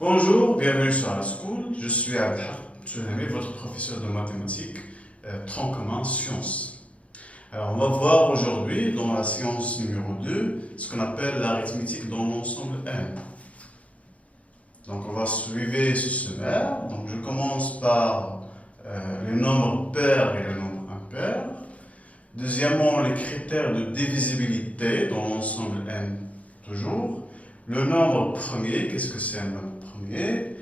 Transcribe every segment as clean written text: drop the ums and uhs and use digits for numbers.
Bonjour, bienvenue sur la School. Je suis Abdelhak Tsunami, votre professeur de mathématiques, tronc commun sciences. Alors, on va voir aujourd'hui, dans la séance numéro 2, ce qu'on appelle l'arithmétique dans l'ensemble n. Donc, on va suivre ce sommaire. Donc, je commence par les nombres pairs et les nombres impairs. Deuxièmement, les critères de divisibilité dans l'ensemble n, toujours. Le nombre premier, qu'est-ce que c'est un nombre premier?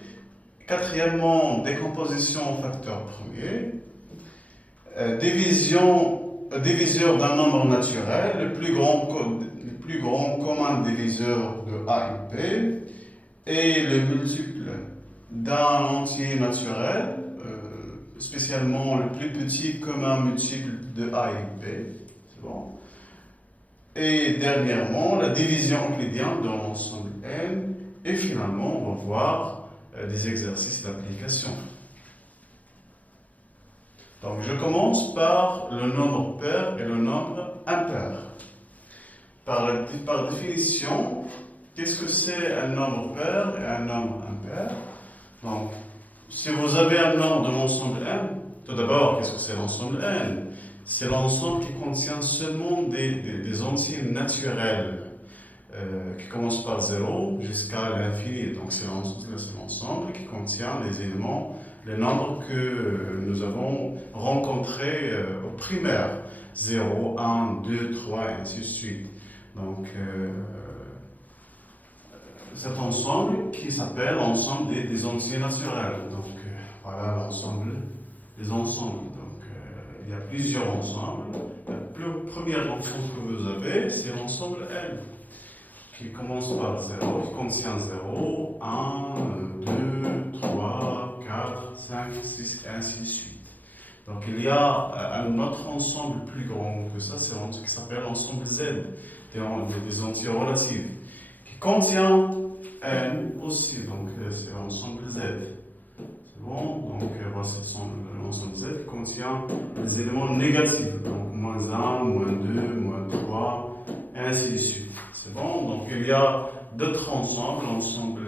Quatrièmement, décomposition en facteur premier. Diviseur d'un nombre naturel, le plus grand commun diviseur de A et B, et le multiple d'un entier naturel, spécialement le plus petit commun multiple de A et B. C'est bon. Et dernièrement, la division euclidienne dans l'ensemble n. Et finalement, on va voir des exercices d'application. Donc, je commence par le nombre pair et le nombre impair. Par définition, qu'est-ce que c'est un nombre pair et un nombre impair? Donc, si vous avez un nombre de l'ensemble n, tout d'abord, qu'est-ce que c'est l'ensemble n? C'est l'ensemble qui contient seulement des entiers naturels qui commencent par 0 jusqu'à l'infini. Donc c'est l'ensemble qui contient les éléments, les nombres que nous avons rencontrés au primaire. 0, 1, 2, 3, et ainsi de suite. Donc cet ensemble qui s'appelle l'ensemble des entiers naturels. Donc voilà l'ensemble des ensembles. Il y a plusieurs ensembles. Le premier ensemble que vous avez, c'est l'ensemble L, qui commence par 0, qui contient 0, 1, 2, 3, 4, 5, 6, et ainsi de suite. Donc il y a un autre ensemble plus grand que ça, c'est ce qui s'appelle l'ensemble Z, des entiers relatifs, qui contient N aussi, donc c'est l'ensemble Z. Bon, donc voici l'ensemble Z qui contient des éléments négatifs, donc moins 1, moins 2, moins 3, et ainsi de suite. C'est bon, donc il y a d'autres ensembles, l'ensemble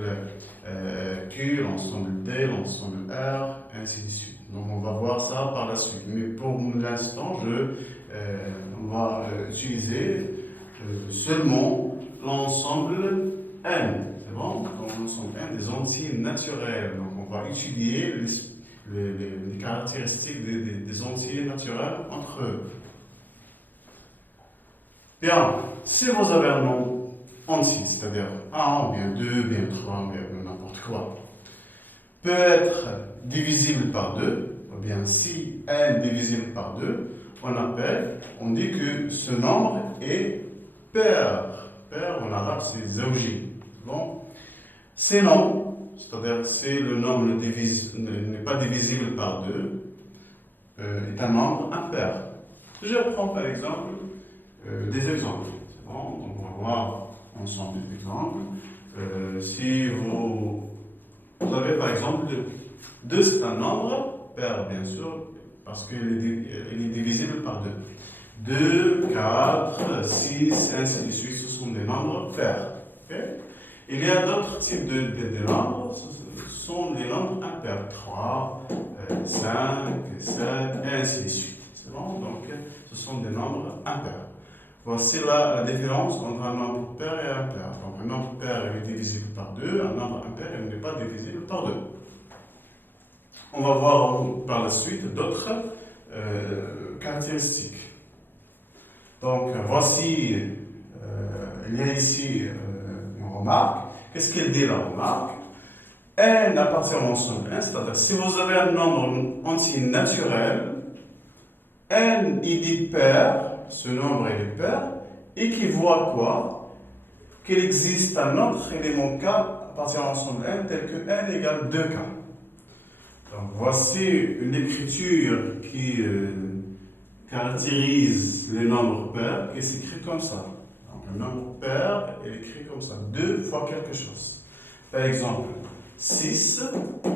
Q, l'ensemble D, l'ensemble R, et ainsi de suite. Donc on va voir ça par la suite. Mais pour l'instant, on va utiliser seulement l'ensemble N. C'est bon, donc l'ensemble N des entiers naturels. Donc on va étudier les caractéristiques des entiers naturels entre eux. Bien, si vous avez un nombre entier, c'est-à-dire 1, ou bien 2, ou bien 3, ou bien n'importe quoi, peut être divisible par 2, ou bien si n divisible par 2, on dit que ce nombre est pair. Pair en arabe c'est zawji. Bon. Sinon, c'est-à-dire si le nombre n'est pas divisible par 2, est un nombre impair. Je prends par exemple des exemples. C'est bon, donc on va voir ensemble des exemples. Si vous avez par exemple 2, c'est un nombre pair, bien sûr, parce qu'il est divisible par 2. 2, 4, 6, ainsi de suite, ce sont des nombres pairs. Okay? Il y a d'autres types de nombres, ce sont les nombres impairs. 3, 5, 7, et ainsi de suite. C'est bon? Donc, ce sont des nombres impairs. Voici la différence entre un nombre pair et impair. Donc, un nombre pair est divisible par 2, un nombre impair n'est pas divisible par 2. On va voir par la suite d'autres caractéristiques. Donc, voici, il y a ici une remarque. Qu'est-ce qu'elle dit la remarque? N appartient à l'ensemble N, c'est-à-dire si vous avez un nombre entier naturel, N il dit pair, ce nombre est pair, équivaut à quoi? Qu'il existe un autre élément K appartient à l'ensemble N tel que N égale 2K. Donc voici une écriture qui caractérise les nombres pairs qui s'écrit comme ça. Donc un nombre pair est écrit comme ça, 2 fois quelque chose. Par exemple, 6,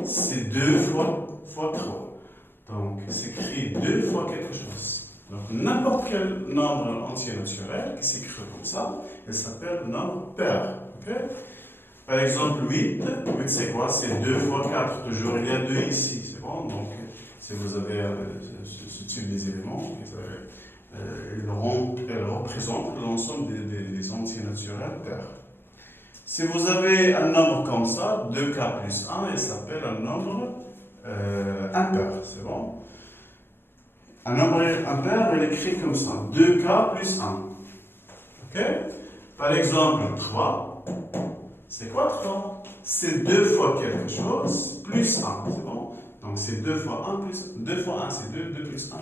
c'est 2 fois 3. Donc s'écrit 2 fois quelque chose. Donc n'importe quel nombre entier naturel qui s'écrit comme ça, il s'appelle nombre pair. Okay? Par exemple, 8 c'est quoi? C'est 2 fois 4. Toujours, il y a 2 ici. C'est bon? Donc, si vous avez ce type des éléments, elles représentent l'ensemble des entiers naturels pairs. Si vous avez un nombre comme ça, 2k plus 1, il s'appelle un nombre impair. C'est bon? Un nombre impair, il est écrit comme ça, 2k plus 1. Ok? Par exemple, 3, c'est quoi 3? C'est 2 fois quelque chose plus 1, c'est bon? Donc c'est 2 fois 1 plus 2 fois 1, c'est 2, 2 plus 1, c'est 3.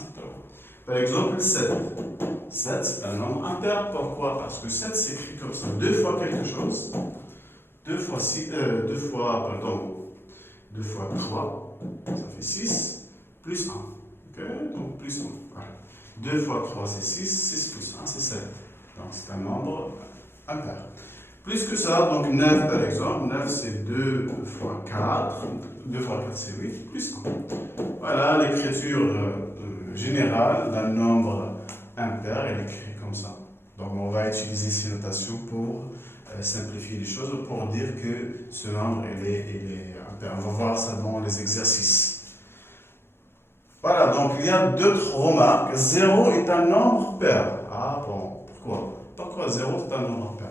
Par exemple, 7. 7, c'est un nombre impair. Pourquoi? Parce que 7 s'écrit comme ça, 2 fois quelque chose, 2 fois 3, ça fait 6, plus 1. Ok? Donc plus 1. Voilà. 2 fois 3, c'est 6, 6 plus 1, c'est 7. Donc c'est un nombre impair. Plus que ça, donc 9 par exemple, 9 c'est 2 fois 4, 2 fois 4 c'est 8, plus 1. Voilà l'écriture générale d'un nombre impair, elle est écrite comme ça. Donc on va utiliser ces notations pour simplifier les choses, pour dire que ce nombre il est impair. On va voir ça dans les exercices. Voilà, donc il y a d'autres remarques. 0 est un nombre pair. Ah bon, pourquoi? Pourquoi 0 est un nombre pair?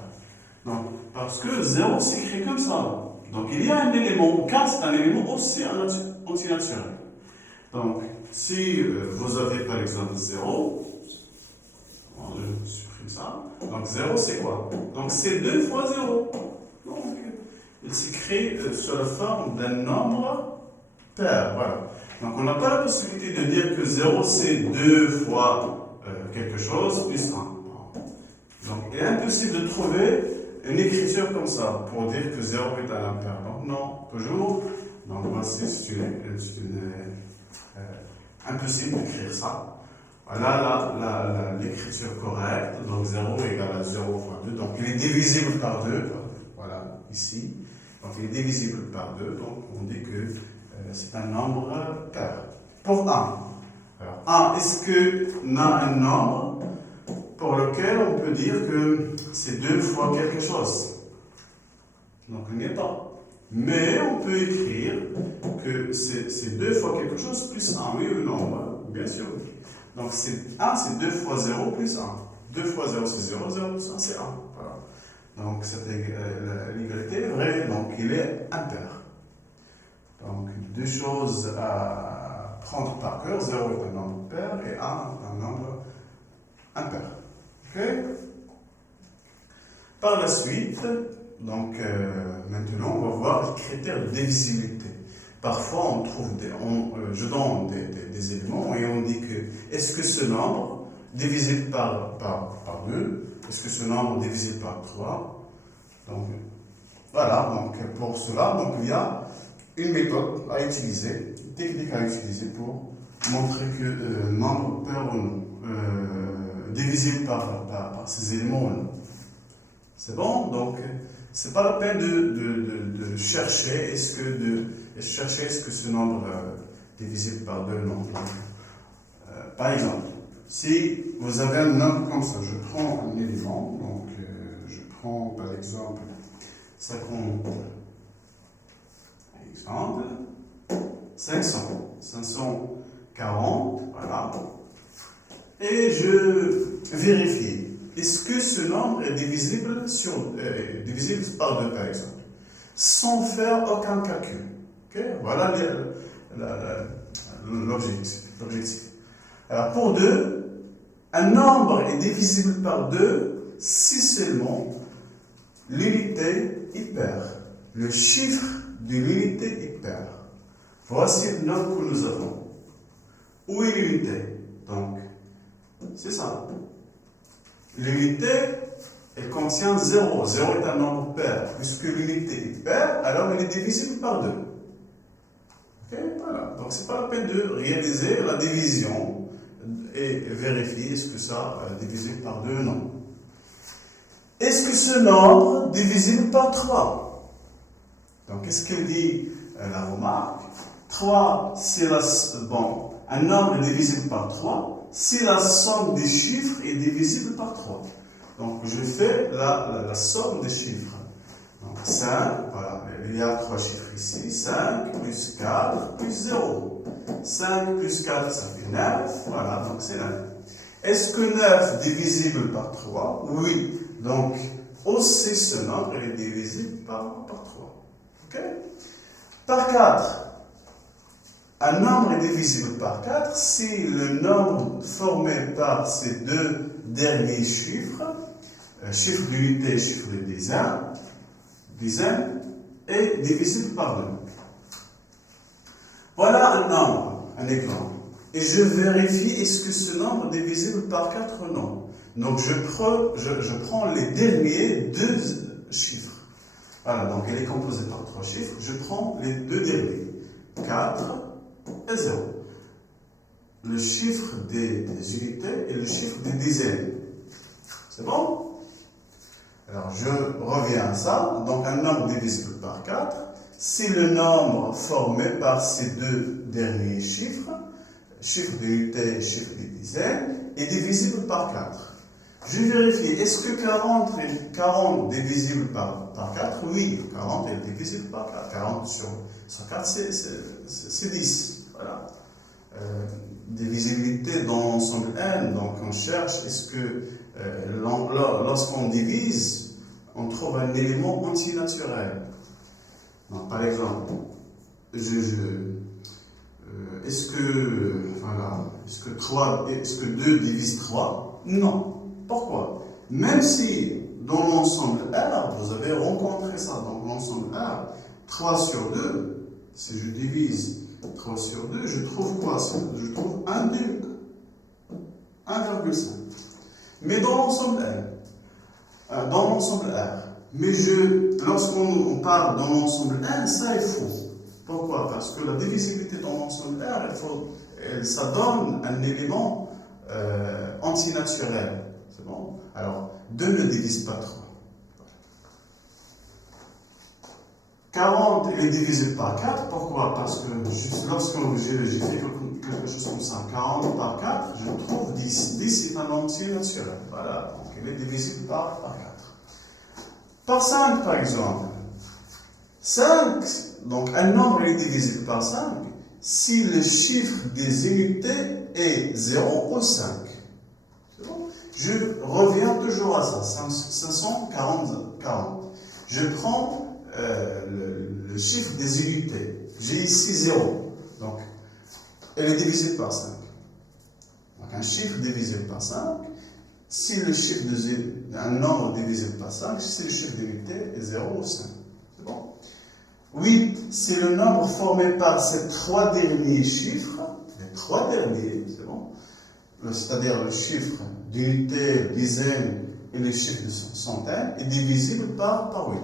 Donc, parce que 0 s'écrit comme ça. Donc il y a un élément, 4 c'est un élément aussi antinaturel. Donc, si vous avez par exemple 0, je supprime ça. Donc 0 c'est quoi? Donc c'est 2 fois 0. Donc il s'écrit sous la forme d'un nombre pair. Voilà. Donc on n'a pas la possibilité de dire que 0 c'est 2 fois quelque chose plus 1. Donc il est impossible de trouver une écriture comme ça pour dire que 0 est un impair. Donc non, toujours. Donc voici, c'est impossible d'écrire ça. Voilà l'écriture correcte. Donc 0 égale à 0 fois 2. Donc il est divisible par 2. Voilà, ici. Donc il est divisible par 2. Donc on dit que c'est un nombre pair. Pour 1. Alors 1, est-ce qu'on a un nombre pour lequel on peut dire que c'est 2 fois quelque chose? Donc il n'y a pas. Mais on peut écrire que c'est 2 fois quelque chose plus 1. Oui ou non? Bien sûr. Donc 1 c'est 2 fois 0 plus 1. 2 fois 0 c'est 0, 0 plus 1 c'est 1. Voilà. Donc l'égalité est vraie, donc il est impair. Donc deux choses à prendre par cœur, 0 est un nombre pair et 1 est un nombre impair. Ok? Par la suite, donc maintenant on va voir les critères de divisibilité. Parfois on trouve je donne des éléments et on dit que est-ce que ce nombre divisible par 2, est-ce que ce nombre divisible par 3? Donc voilà, donc pour cela, donc, il y a une méthode à utiliser, une technique à utiliser pour montrer que le nombre pair ou non, divisible par ces éléments ou non. C'est bon? Donc, c'est pas la peine de chercher est-ce que ce nombre divisible par 2 non. Par exemple, si vous avez un nombre comme ça, je prends un élément, donc je prends par exemple 50, exemple, 540, voilà, et je vérifie. Est-ce que ce nombre est divisible par 2 par exemple, sans faire aucun calcul? Okay? Voilà l'objectif. Alors pour 2, un nombre est divisible par 2 si seulement l'unité est paire. Le chiffre de l'unité est paire. Voici le nombre que nous avons. Où est l'unité? Donc, c'est ça. L'unité, elle contient 0. 0 est un nombre pair. Puisque l'unité est paire, alors elle est divisible par 2. Okay? Voilà. Donc, ce n'est pas la peine de réaliser la division et vérifier est-ce que ça est divisible par 2 ou non. Est-ce que ce nombre est divisible par 3? Donc, qu'est-ce que dit la remarque? 3, c'est un nombre est divisible par 3 si la somme des chiffres est divisible par 3. Donc, je fais la somme des chiffres. Donc, Donc 5, voilà, il y a 3 chiffres ici. 5 plus 4 plus 0. 5 plus 4, ça fait 9. Voilà, donc c'est 9. Est-ce que 9 divisible par 3? Oui. Donc, aussi ce nombre il est divisible par 3. Ok? Par 4. Un nombre est divisible par 4 si le nombre formé par ces deux derniers chiffres, chiffre d'unité et chiffre de dizaine, est divisible par 2. Voilà un nombre, un exemple. Et je vérifie est-ce que ce nombre est divisible par 4 ou non. Donc je prends les derniers deux chiffres. Voilà, donc elle est composée par 3 chiffres. Je prends les deux derniers. 4 et 0. Le chiffre des unités et le chiffre des dizaines. C'est bon? Alors je reviens à ça. Donc un nombre divisible par 4, si le nombre formé par ces deux derniers chiffres, chiffre d'unité et chiffre des dizaines, est divisible par 4. Je vérifie, est-ce que 40 divisible par 4? Oui, 40 est divisible par 4. 40 sur 4, c'est 10. Voilà. Divisibilité dans l'ensemble n, donc on cherche, est-ce que lorsqu'on divise, on trouve un élément antinaturel. Donc, par exemple, est-ce que 2 divise 3? Non. Pourquoi? Même si dans l'ensemble R, vous avez rencontré ça, donc l'ensemble R, 3 sur 2, si je divise 3 sur 2, je trouve quoi? Je trouve 1,5. Mais dans l'ensemble R, mais lorsqu'on parle dans l'ensemble N, ça est faux. Pourquoi? Parce que la divisibilité dans l'ensemble R, ça donne un élément antinaturel. C'est bon? Alors, 2 ne divise pas 3. 40 est divisé par 4. Pourquoi? Parce que lorsque j'ai fait quelque chose comme ça, 40 par 4, je trouve 10. 10 c'est un entier naturel. Voilà, donc il est divisible par 4. Par 5, par exemple. 5, donc un nombre est divisible par 5 si le chiffre des unités est 0 ou 5. C'est bon? Je reviens toujours à ça. 540. Je prends le chiffre des unités. J'ai ici 0. Donc, elle est divisible par 5. Donc, un chiffre divisé par 5, si le chiffre d'un nombre divisé par 5, si le chiffre d'unité est 0 ou 5. C'est bon? 8, c'est le nombre formé par ces 3 derniers chiffres. Les 3 derniers, c'est bon? C'est-à-dire le chiffre d'unité, dizaine et le chiffre de centaine est divisible par 8.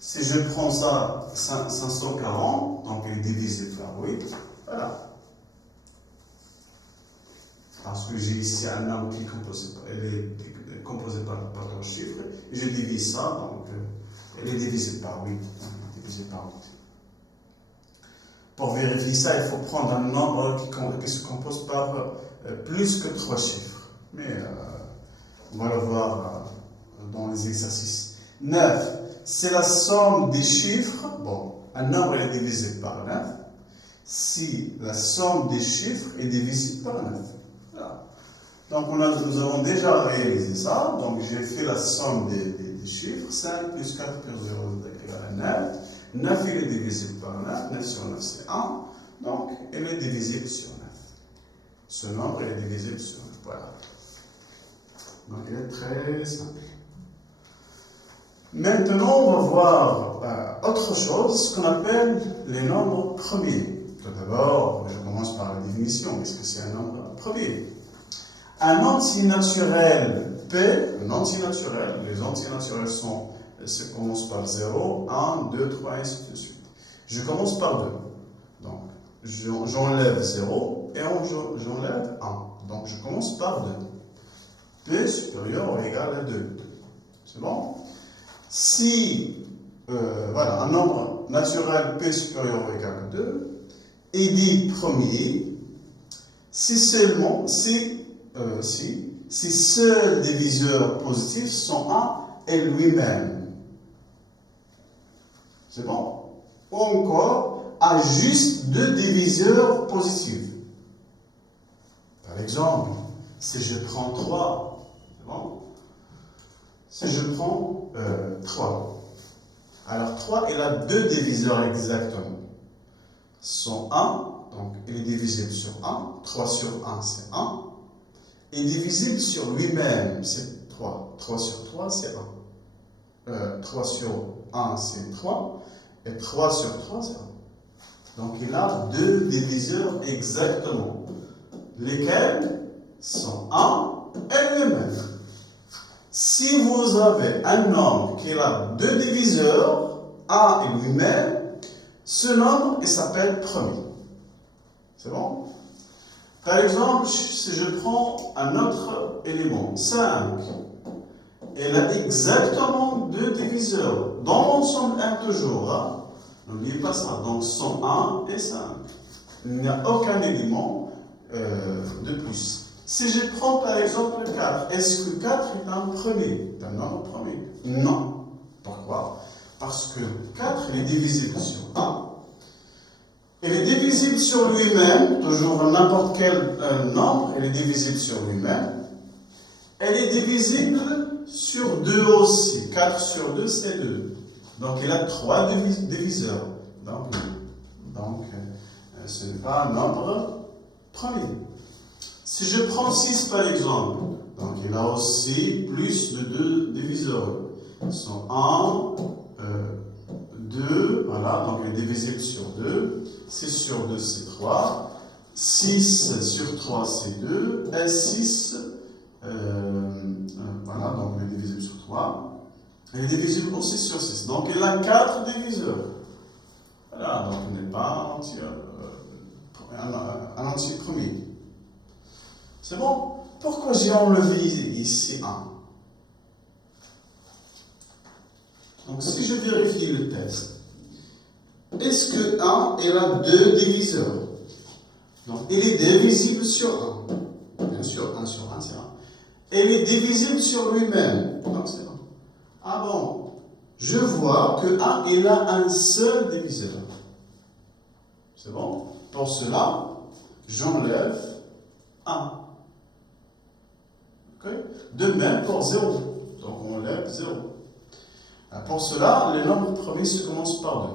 Si je prends ça, 540, donc il est divisé par 8, voilà. Parce que j'ai ici un nombre qui est composé par 3 chiffres, et je divise ça, donc elle est divisée par 8. Pour vérifier ça, il faut prendre un nombre qui se compose par plus que 3 chiffres. Mais on va le voir dans les exercices. 9. C'est la somme des chiffres. Bon, un nombre est divisible par 9 si la somme des chiffres est divisible par 9. Voilà. Donc, nous avons déjà réalisé ça. Donc, j'ai fait la somme des chiffres. 5 plus 4 plus 0 est égal à 9. 9, il est divisible par 9. 9 sur 9, c'est 1. Donc, il est divisible sur 9. Ce nombre, il est divisible sur 9. Voilà. Donc, il est très simple. Maintenant, on va voir autre chose, ce qu'on appelle les nombres premiers. Tout d'abord, je commence par la définition. Qu'est-ce que c'est un nombre premier? Un antinaturel P, un antinaturel, les antinaturels se commencent par 0, 1, 2, 3, et ainsi de suite. Je commence par 2. Donc, j'enlève 0 et j'enlève 1. Donc, je commence par 2. P supérieur ou égal à 2. C'est bon? Si, voilà, un nombre naturel P supérieur ou égal à 2 est dit premier si seuls les diviseurs positifs sont 1 et lui-même. C'est bon? Ou encore, a juste deux diviseurs positifs. Par exemple, si je prends 3, c'est bon? Si je prends 3, alors 3, il a deux diviseurs exactement. Sont 1, donc il est divisible sur 1. 3 sur 1, c'est 1. Et divisible sur lui-même, c'est 3. 3 sur 3, c'est 1. 3 sur 1, c'est 3. Et 3 sur 3, c'est 1. Donc il a deux diviseurs exactement. Lesquels sont 1 et lui-même. Si vous avez un nombre qui a deux diviseurs, 1 et lui-même, ce nombre, il s'appelle premier. C'est bon? Par exemple, si je prends un autre élément, 5, il a exactement deux diviseurs. Dans l'ensemble 1 toujours, hein? N'oubliez pas ça. Donc, sont 1 et 5. Il n'y a aucun élément de plus. Si je prends par exemple le 4, est-ce que 4 est un premier? Un nombre premier? Non. Pourquoi? Parce que 4 est divisible sur 1. Il est divisible sur lui-même, toujours n'importe quel nombre, il est divisible sur lui-même. Elle est divisible sur 2 aussi. 4 sur 2, c'est 2. Donc il a 3 diviseurs. Donc ce n'est pas un nombre premier. Si je prends 6 par exemple, donc il a aussi plus de 2 diviseurs. Ils sont 1, 2, voilà, donc il est divisible sur 2. 6 sur 2, c'est 3. 6 sur 3, c'est 2. Et 6, voilà, donc il est divisible sur 3. Il est divisible aussi sur 6. Donc il a 4 diviseurs. Voilà, donc il n'est pas un entier premier. C'est bon? Pourquoi j'ai enlevé ici 1? Donc si je vérifie le test, est-ce que 1 il a deux diviseurs? Donc il est divisible sur 1. Bien sûr, 1 sur 1, c'est 1. Il est divisible sur lui-même. Donc c'est 1. Ah bon? Je vois que 1 il a un seul diviseur. C'est bon? Pour cela, j'enlève 1. Okay? De même pour 0. Donc on enlève 0. Pour cela, les nombres premiers se commencent par 2.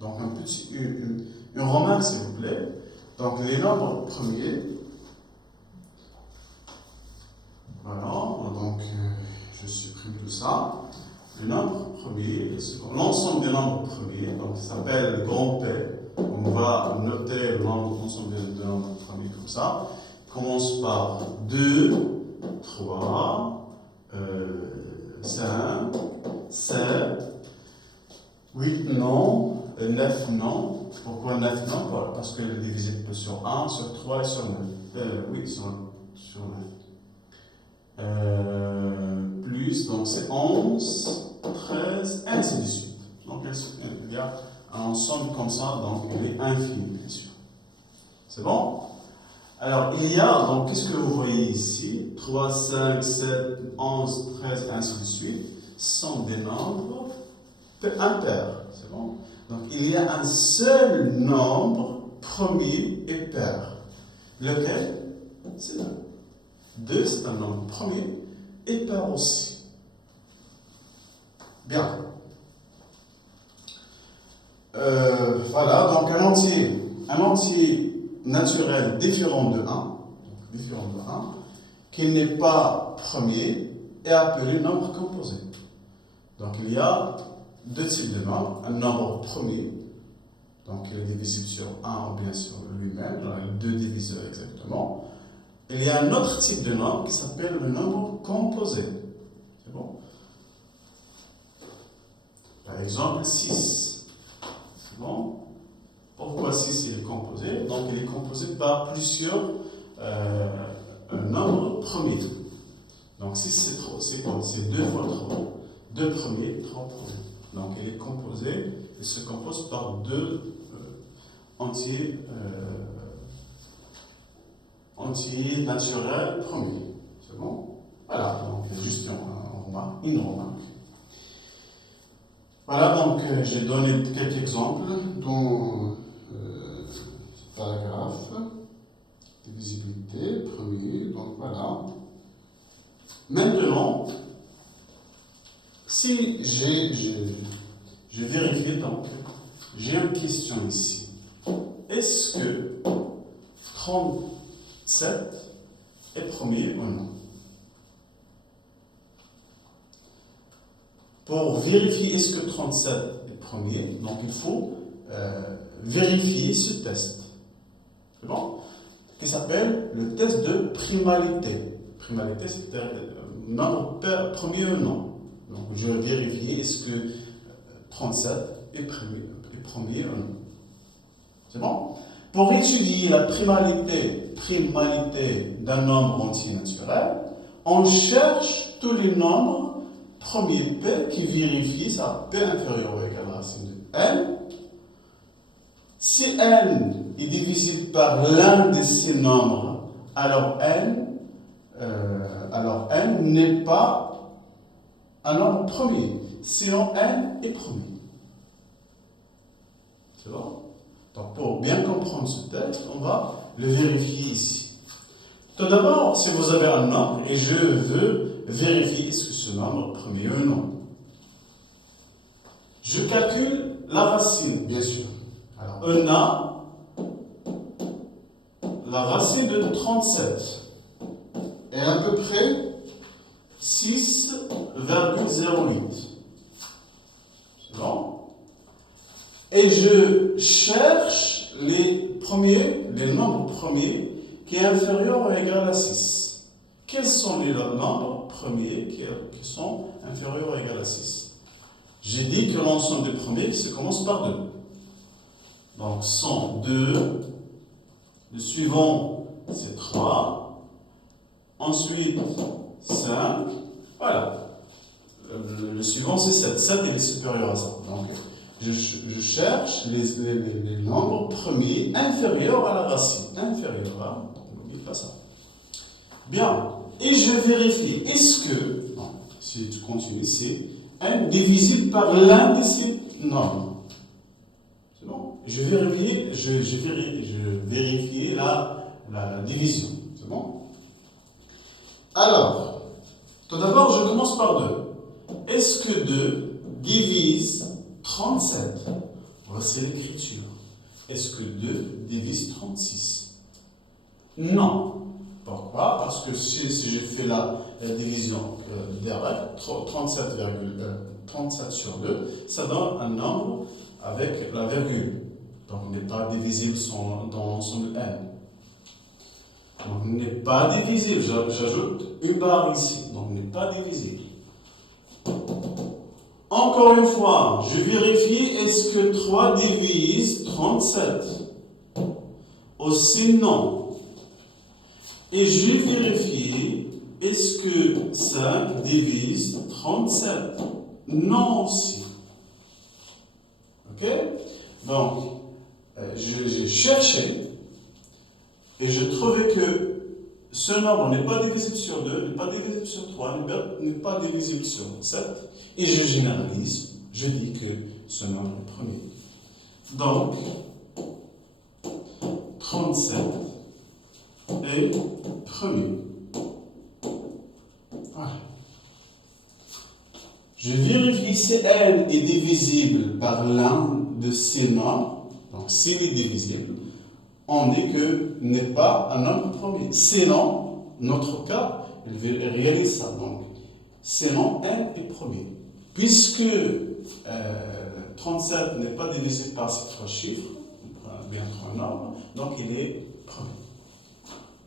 Donc une remarque s'il vous plaît. Donc les nombres premiers, voilà, donc je supprime tout ça. Les nombres premiers, l'ensemble des nombres premiers, donc ça s'appelle le grand P. On va noter l'ensemble des nombres premiers comme ça. Il commence par 2, 3, 5, 7, 8 non, 9 non. Pourquoi 9 non? Parce qu'elle est divisible sur 1, sur 3 et sur 9. Oui, sur 9. Plus, donc c'est 11, 13, ainsi de suite. Donc il y a un ensemble comme ça, donc il est infini, bien sûr. C'est bon? Alors, il y a, donc qu'est-ce que vous voyez ici? 3, 5, 7, 11, 13, ainsi de suite, sont des nombres impairs. C'est bon? Donc, il y a un seul nombre premier et pair. Lequel? C'est 2. 2, c'est un nombre premier et pair aussi. Bien. Voilà, donc un entier naturel différent de 1, qui n'est pas premier, est appelé nombre composé. Donc il y a deux types de nombres. Un nombre premier, donc il est divisible sur 1 ou bien sur lui-même, il y a deux diviseurs exactement. Il y a un autre type de nombre qui s'appelle le nombre composé. C'est bon? Par exemple, 6. C'est bon? Pourquoi 6 il est composé? Donc il est composé par plusieurs nombres premiers. Donc 6 c'est quoi? C'est 2 fois 3. 2 premiers, 3 premiers. Donc il est composé, il se compose par deux entiers naturels premiers. C'est bon? Voilà, donc juste une remarque. Voilà. Voilà, donc j'ai donné quelques exemples dans ce paragraphe. Divisibilité, premier, donc voilà. Maintenant, si j'ai vérifié, donc j'ai une question ici. Est-ce que 37 est premier ou non? Pour vérifier est-ce que 37 est premier, donc il faut vérifier ce test. C'est bon? Qui s'appelle le test de primalité. Primalité, c'est nombre premier ou non. Donc je vais vérifier est-ce que 37 est premier ou non. C'est bon? Pour étudier la primalité d'un nombre entier naturel, on cherche tous les nombres premier P qui vérifie ça, P inférieur ou égal à la racine de N. Si N est divisible par l'un de ces nombres, alors N n'est pas un nombre premier, sinon N est premier. C'est bon? Donc pour bien comprendre ce texte, on va le vérifier ici. Tout d'abord, si vous avez un nombre et je veux vérifier est-ce que ce nombre est premier ou non, je calcule la racine, bien sûr. Alors, on a la racine de 37 est à peu près 6,08. C'est bon? Et je cherche les nombres premiers qui est inférieur ou égal à 6. Quels sont les nombres premiers qui sont inférieurs ou égal à 6? J'ai dit que l'ensemble des premiers se commence par 2. Donc, sont 2. Le suivant, c'est 3. Ensuite, 5. Voilà. Le suivant, c'est 7. 7 est supérieur à ça. Donc, je cherche les nombres premiers inférieurs à la racine. Inférieurs à, n'oublie pas ça. Bien. Et je vérifie, est-ce que, non, si tu continues, c'est n divisible par l'un de ces nombres. C'est bon? Je vérifie la division. C'est bon? Alors, tout d'abord, je commence par 2. Est-ce que 2 divise 37? Voici l'écriture. Est-ce que 2 divise 36? Non. Pourquoi? Parce que si je fais la division directe, 37 sur 2, ça donne un nombre avec la virgule. Donc, il n'est pas divisible dans l'ensemble n. Donc, il n'est pas divisible. J'ajoute une barre ici. Donc, il n'est pas divisible. Encore une fois, je vérifie est-ce que 3 divise 37? Aussi non. Et je vérifie est-ce que 5 divise 37? Non aussi. Ok? Donc, j'ai cherché et je trouvais que ce nombre n'est pas divisible sur 2, n'est pas divisible sur 3, n'est pas divisible sur 7. Et je généralise, je dis que ce nombre est premier. Donc, 37 est premier. Voilà. Je vérifie si n est divisible par l'un de ces nombres. Donc, s'il est divisible, on dit que n'est pas un nombre premier. Sinon, notre cas, il réalise ça. Donc, sinon, n est premier. Puisque 37 n'est pas divisible par ces 3 chiffres, bien 3 nombres, donc il est premier.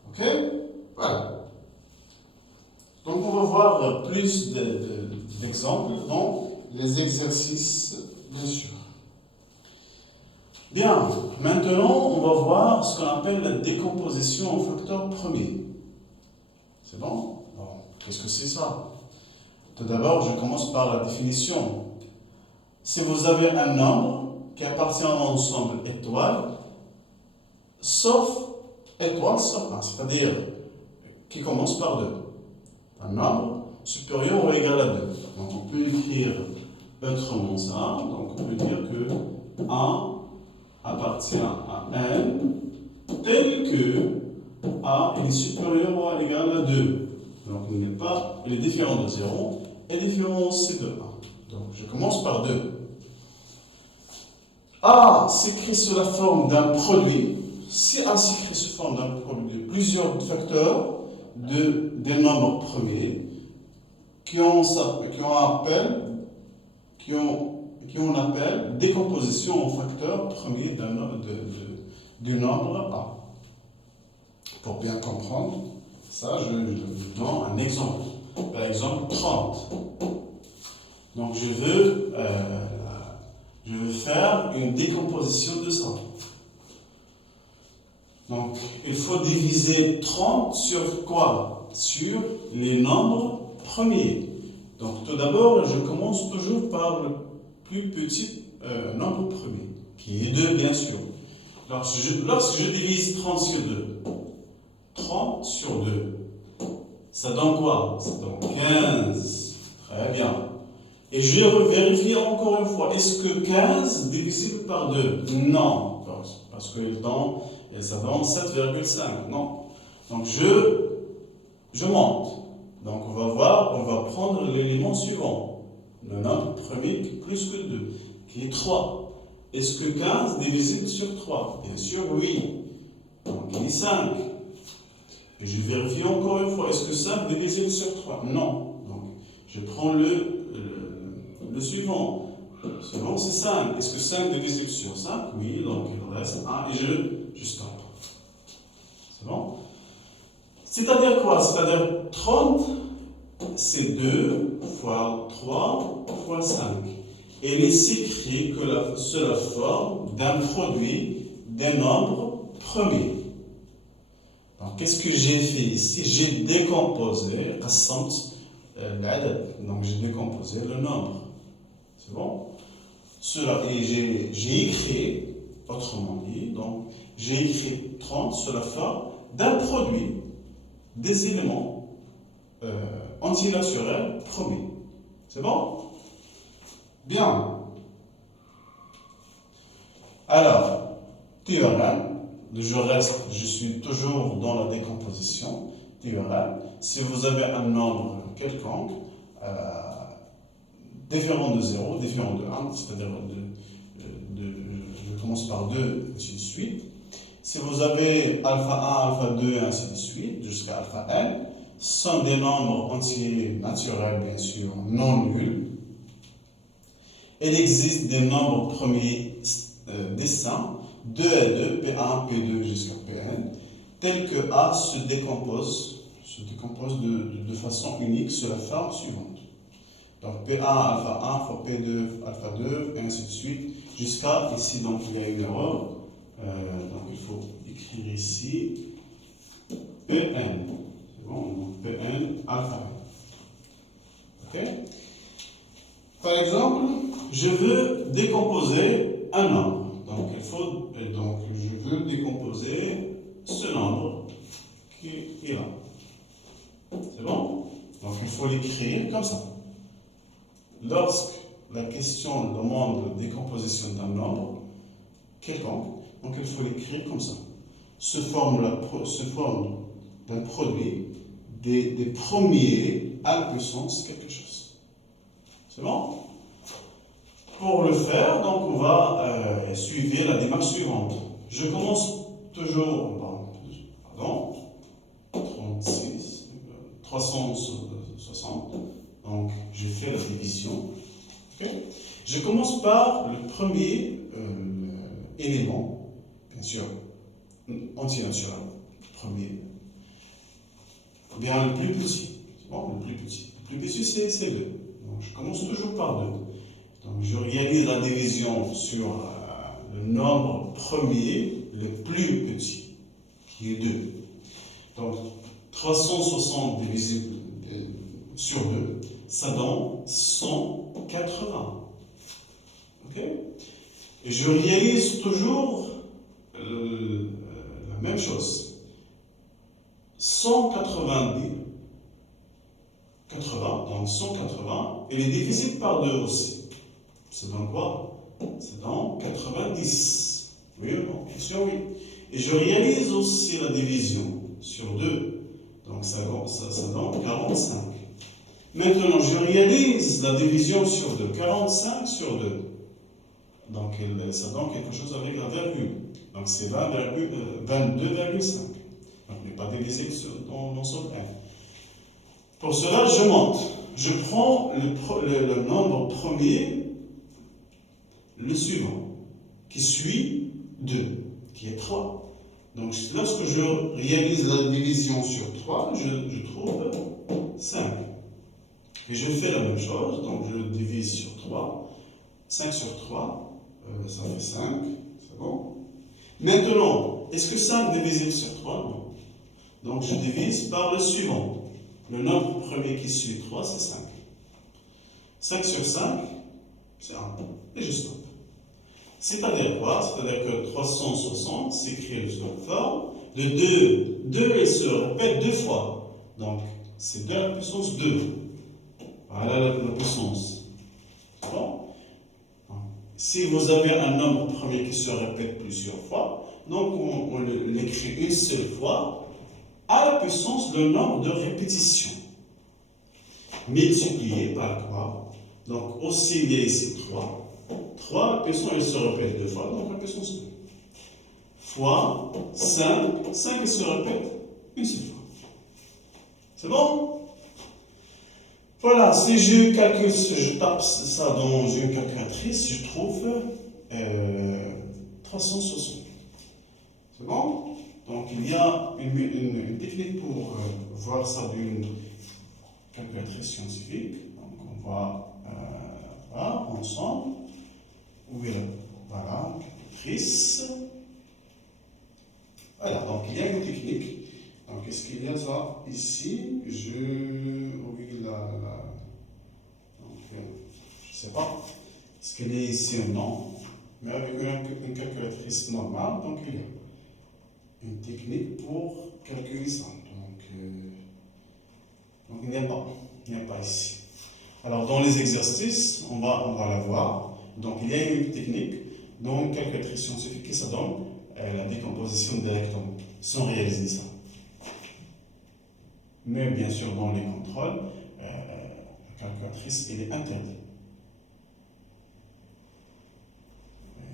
Ok? Voilà. Donc, on va voir plus d'exemples dans les exercices, bien sûr. Bien, maintenant, on va voir ce qu'on appelle la décomposition en facteurs premiers. C'est bon? Alors, qu'est-ce que c'est ça? Tout d'abord, je commence par la définition. Si vous avez un nombre qui appartient à l'ensemble étoile, sauf étoile, sauf 1, c'est-à-dire qui commence par 2. Un nombre supérieur ou égal à 2. Donc, on peut écrire Autrement ça, donc on peut dire que A appartient à N tel que A est supérieur ou égal à 2. Donc il est différent de 0 et différent aussi de 1. Donc je commence par 2. A s'écrit sous la forme d'un produit. Si A s'écrit sous forme d'un produit de plusieurs facteurs des nombres premiers qu'on appelle décomposition en facteurs premiers du nombre A. Pour bien comprendre ça, je vous donne un exemple. Par exemple, 30. Donc je veux faire une décomposition de ça. Donc il faut diviser 30 sur quoi? Sur les nombres premiers. Donc tout d'abord, je commence toujours par le plus petit nombre premier, qui est 2 bien sûr. Lorsque je divise 30 sur 2, 30 sur 2, ça donne quoi? Ça donne 15. Très bien. Et je vérifie encore une fois, est-ce que 15 divisible par 2? Non, parce que ça donne 7,5. Non. Donc je monte. Donc on va prendre l'élément suivant. Le nombre premier qui est plus que 2, qui est 3. Est-ce que 15 divisible sur 3? Bien sûr, oui. Donc il est 5. Et je vérifie encore une fois, est-ce que 5 divisible sur 3? Non. Donc je prends le suivant. Le suivant c'est 5. Est-ce que 5 divisible sur 5? Oui, donc il reste 1 et je stoppe. C'est bon? C'est-à-dire quoi? C'est-à-dire 30, c'est 2 fois 3 fois 5. Et il est écrit que c'est la forme d'un produit d'un nombre premier. Donc, qu'est-ce que j'ai fait ici? J'ai décomposé, donc j'ai décomposé le nombre. C'est bon? Et j'ai écrit, autrement dit, donc j'ai écrit 30 sur la forme d'un produit des éléments antinaturels premiers. C'est bon? Bien. Alors, théorème, je suis toujours dans la décomposition. Théorème, si vous avez un nombre quelconque, différent de 0, différent de 1, c'est-à-dire je commence par 2, ainsi de suite. Si vous avez alpha 1, alpha 2, et ainsi de suite, jusqu'à alpha n, ce sont des nombres entiers naturels, bien sûr, non nuls. Il existe des nombres premiers distincts, 2 et 2, P1, P2 jusqu'à Pn, tels que A se décompose de façon unique sur la forme suivante. Donc P1 alpha 1 fois P2 alpha 2, et ainsi de suite, jusqu'à ici, donc il y a une erreur. Donc il faut écrire ici Pn. C'est bon, donc Pn alpha. Ok? Par exemple, je veux décomposer un nombre. Donc je veux décomposer ce nombre qui est là. C'est bon? Donc il faut l'écrire comme ça. Lorsque la question demande la décomposition d'un nombre quelconque, donc il faut l'écrire comme ça. Se forme d'un produit des premiers à la puissance quelque chose. C'est bon? Pour le faire, donc on va suivre la démarche suivante. Je commence toujours, 360. Donc je fais la division. Okay? Je commence par le premier élément, bien sûr, antinaturel, premier. Ou bien le plus petit. Bon, le plus petit. Le plus petit, c'est 2. Donc, je commence toujours par 2. Donc, je réalise la division sur le nombre premier, le plus petit, qui est 2. Donc, 360 divisé sur 2, ça donne 180. Ok? Et je réalise toujours la même chose. 190, 80, donc 180, il est divisible par 2 aussi. Ça donne quoi? Ça donne 90. Oui ou non? Question oui. Et je réalise aussi la division sur 2. Donc ça donne 45. Maintenant, je réalise la division sur 2. 45 sur 2. Donc ça donne quelque chose avec la virgule. Donc c'est 22,5. Donc il n'est pas divisible dans son f. Pour cela, je monte. Je prends le nombre premier, le suivant, qui suit 2, qui est 3. Donc lorsque je réalise la division sur 3, je trouve 5. Et je fais la même chose, donc je divise sur 3. 5 sur 3, ça fait 5, c'est bon. Maintenant, est-ce que 5 est divisible sur 3? Non. Donc je divise par le suivant. Le nombre premier qui suit 3, c'est 5. 5 sur 5, c'est 1. Et je stoppe. C'est-à-dire quoi? C'est-à-dire que 360 s'écrit sur la forme. Le 2, il se répète 2 fois. Donc, c'est 2 à la puissance 2. Voilà la puissance. Bon. Si vous avez un nombre premier qui se répète plusieurs fois, donc on l'écrit une seule fois à la puissance d'un nombre de répétitions. Multiplié par quoi? Donc, aussi il y a ici 3. 3, la puissance, elle se répète 2 fois, donc la puissance 2. Fois 5, 5 il se répète une seule fois. C'est bon? Voilà, si je calcule, je tape ça dans une calculatrice, je trouve 360. C'est bon? Donc il y a une technique pour voir ça d'une calculatrice scientifique. Donc on va voir ensemble. Oui, voilà, calculatrice. Voilà, donc il y a une technique. Donc est-ce qu'il y a ça ici? Oui, là. Donc je ne sais pas. Est-ce qu'elle est ici ou non? Mais avec une calculatrice normale, donc il y a une technique pour calculer ça. Donc il n'y a pas ici. Alors dans les exercices, on va la voir. Donc il y a une technique dans une calculatrice scientifique qui ça donne la décomposition directement, sans réaliser ça. Mais bien sûr, dans les contrôles, la calculatrice, elle est interdite.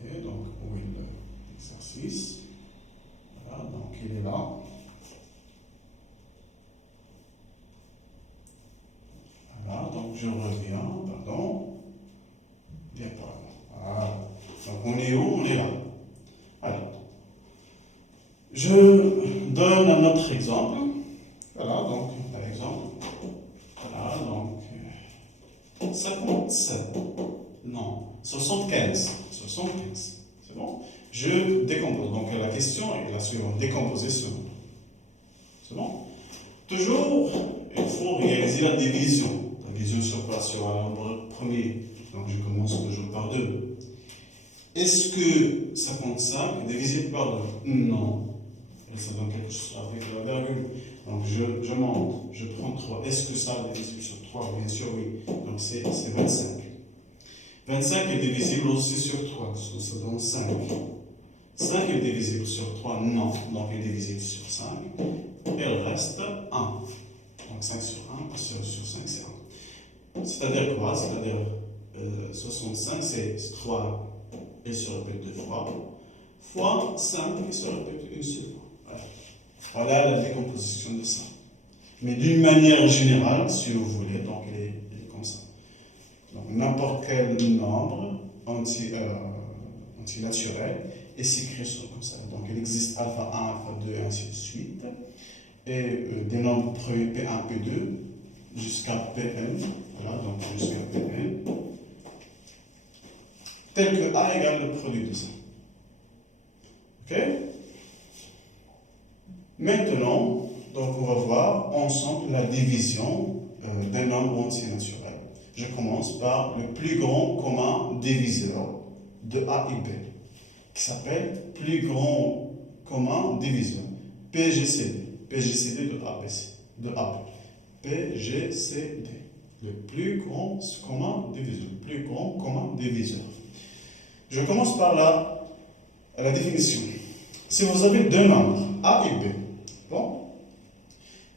Et donc, où est l'exercice? Voilà, donc il est là. Voilà, donc je reviens, pardon. Bien par là. Voilà. Donc on est où? On est là. Alors, je donne un autre exemple. Voilà, donc, par exemple, voilà, donc, 57, non, 75, c'est bon? Je décompose, donc la question est la suivante, décomposer ce nombre, c'est bon? Toujours, il faut réaliser la division sur quoi? Sur un nombre premier, donc je commence toujours par 2. Est-ce que 55 est divisible par 2? Non. Et ça donne quelque chose avec la virgule. Donc je monte, je prends 3. Est-ce que ça est divisible sur 3? Bien sûr, oui. Donc c'est 25. 25 est divisible aussi sur 3. Ça donne 5. 5 est divisible sur 3? Non. Donc il est divisible sur 5. Et il reste 1. Donc 5 sur 1, sur 5 c'est 1. C'est-à-dire quoi? C'est-à-dire 65 c'est 3. Il se répète 2 fois. Fois 5, il se répète une seule fois. Voilà la décomposition de ça. Mais d'une manière générale, si vous voulez, donc elle est comme ça. Donc n'importe quel nombre anti-naturel est s'écrit comme ça. Donc il existe alpha 1, alpha 2, et ainsi de suite. Et des nombres premiers P1, P2 jusqu'à Pn. Voilà, donc jusqu'à Pn. Tel que A égale le produit de ça. Ok? Maintenant, donc on va voir ensemble la division d'un nombre entier naturel. Je commence par le plus grand commun diviseur de A et B, qui s'appelle plus grand commun diviseur, PGCD. PGCD de A, de A. PGCD. Le plus grand commun diviseur. Le plus grand commun diviseur. Je commence par la définition. Si vous avez deux nombres, A et B, bon,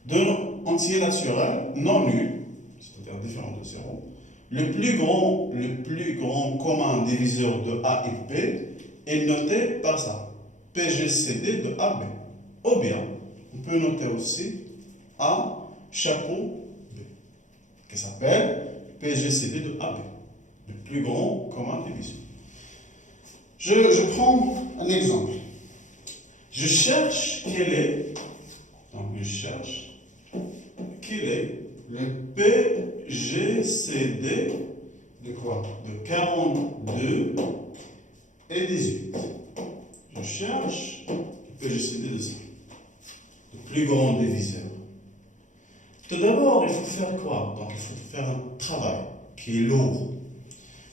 deux entiers naturels non nuls, c'est-à-dire différents de 0, le plus grand commun diviseur de A et B est noté par ça, PGCD de AB. Ou bien, on peut noter aussi A chapeau B, qui s'appelle PGCD de AB, le plus grand commun diviseur. Je prends un exemple. Je cherche quel est le PGCD de quoi? De 42 et 18. Je cherche le PGCD de ça. Le plus grand diviseur. Tout d'abord, il faut faire quoi? Donc, il faut faire un travail qui est lourd.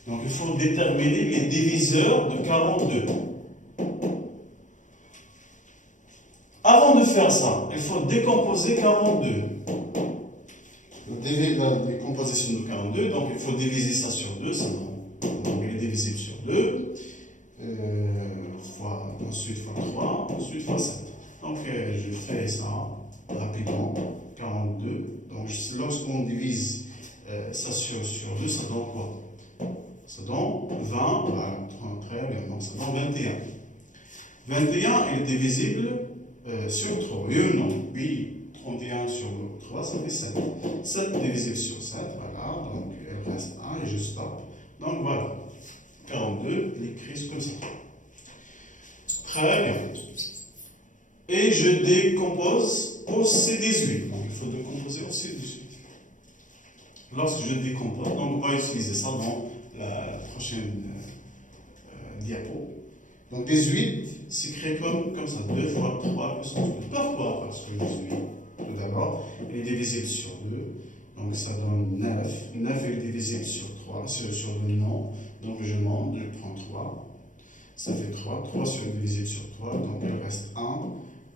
Donc, il faut déterminer les diviseurs de 42. Avant de faire ça, il faut décomposer 42. La décomposition de 42, donc il faut diviser ça sur 2, ça donc il est divisible sur 2, ensuite fois 3, ensuite fois 7. Donc je fais ça rapidement, 42. Donc lorsqu'on divise ça sur 2, ça donne quoi? Ça donne 20, très bien, donc ça donne 21. 21 est divisible sur 3, oui ou non? Oui, 31 sur 3, ça fait 7. 7 divisé sur 7, voilà, donc il reste 1 et je stoppe. Donc voilà, 42, il écrit comme ça. Très bien. Et je décompose au C18. Donc il faut décomposer au C18. Lorsque je décompose, donc on va utiliser ça dans la prochaine diapo. Donc 18 s'écrit comme ça, 2 fois 3 plus 11. Pourquoi? Parce que 18, tout d'abord, il est divisible sur 2, donc ça donne 9. 9 est divisible sur 3, sur 2 non, donc je monte, je prends 3, ça fait 3, 3 sur divisible sur 3, donc il reste 1,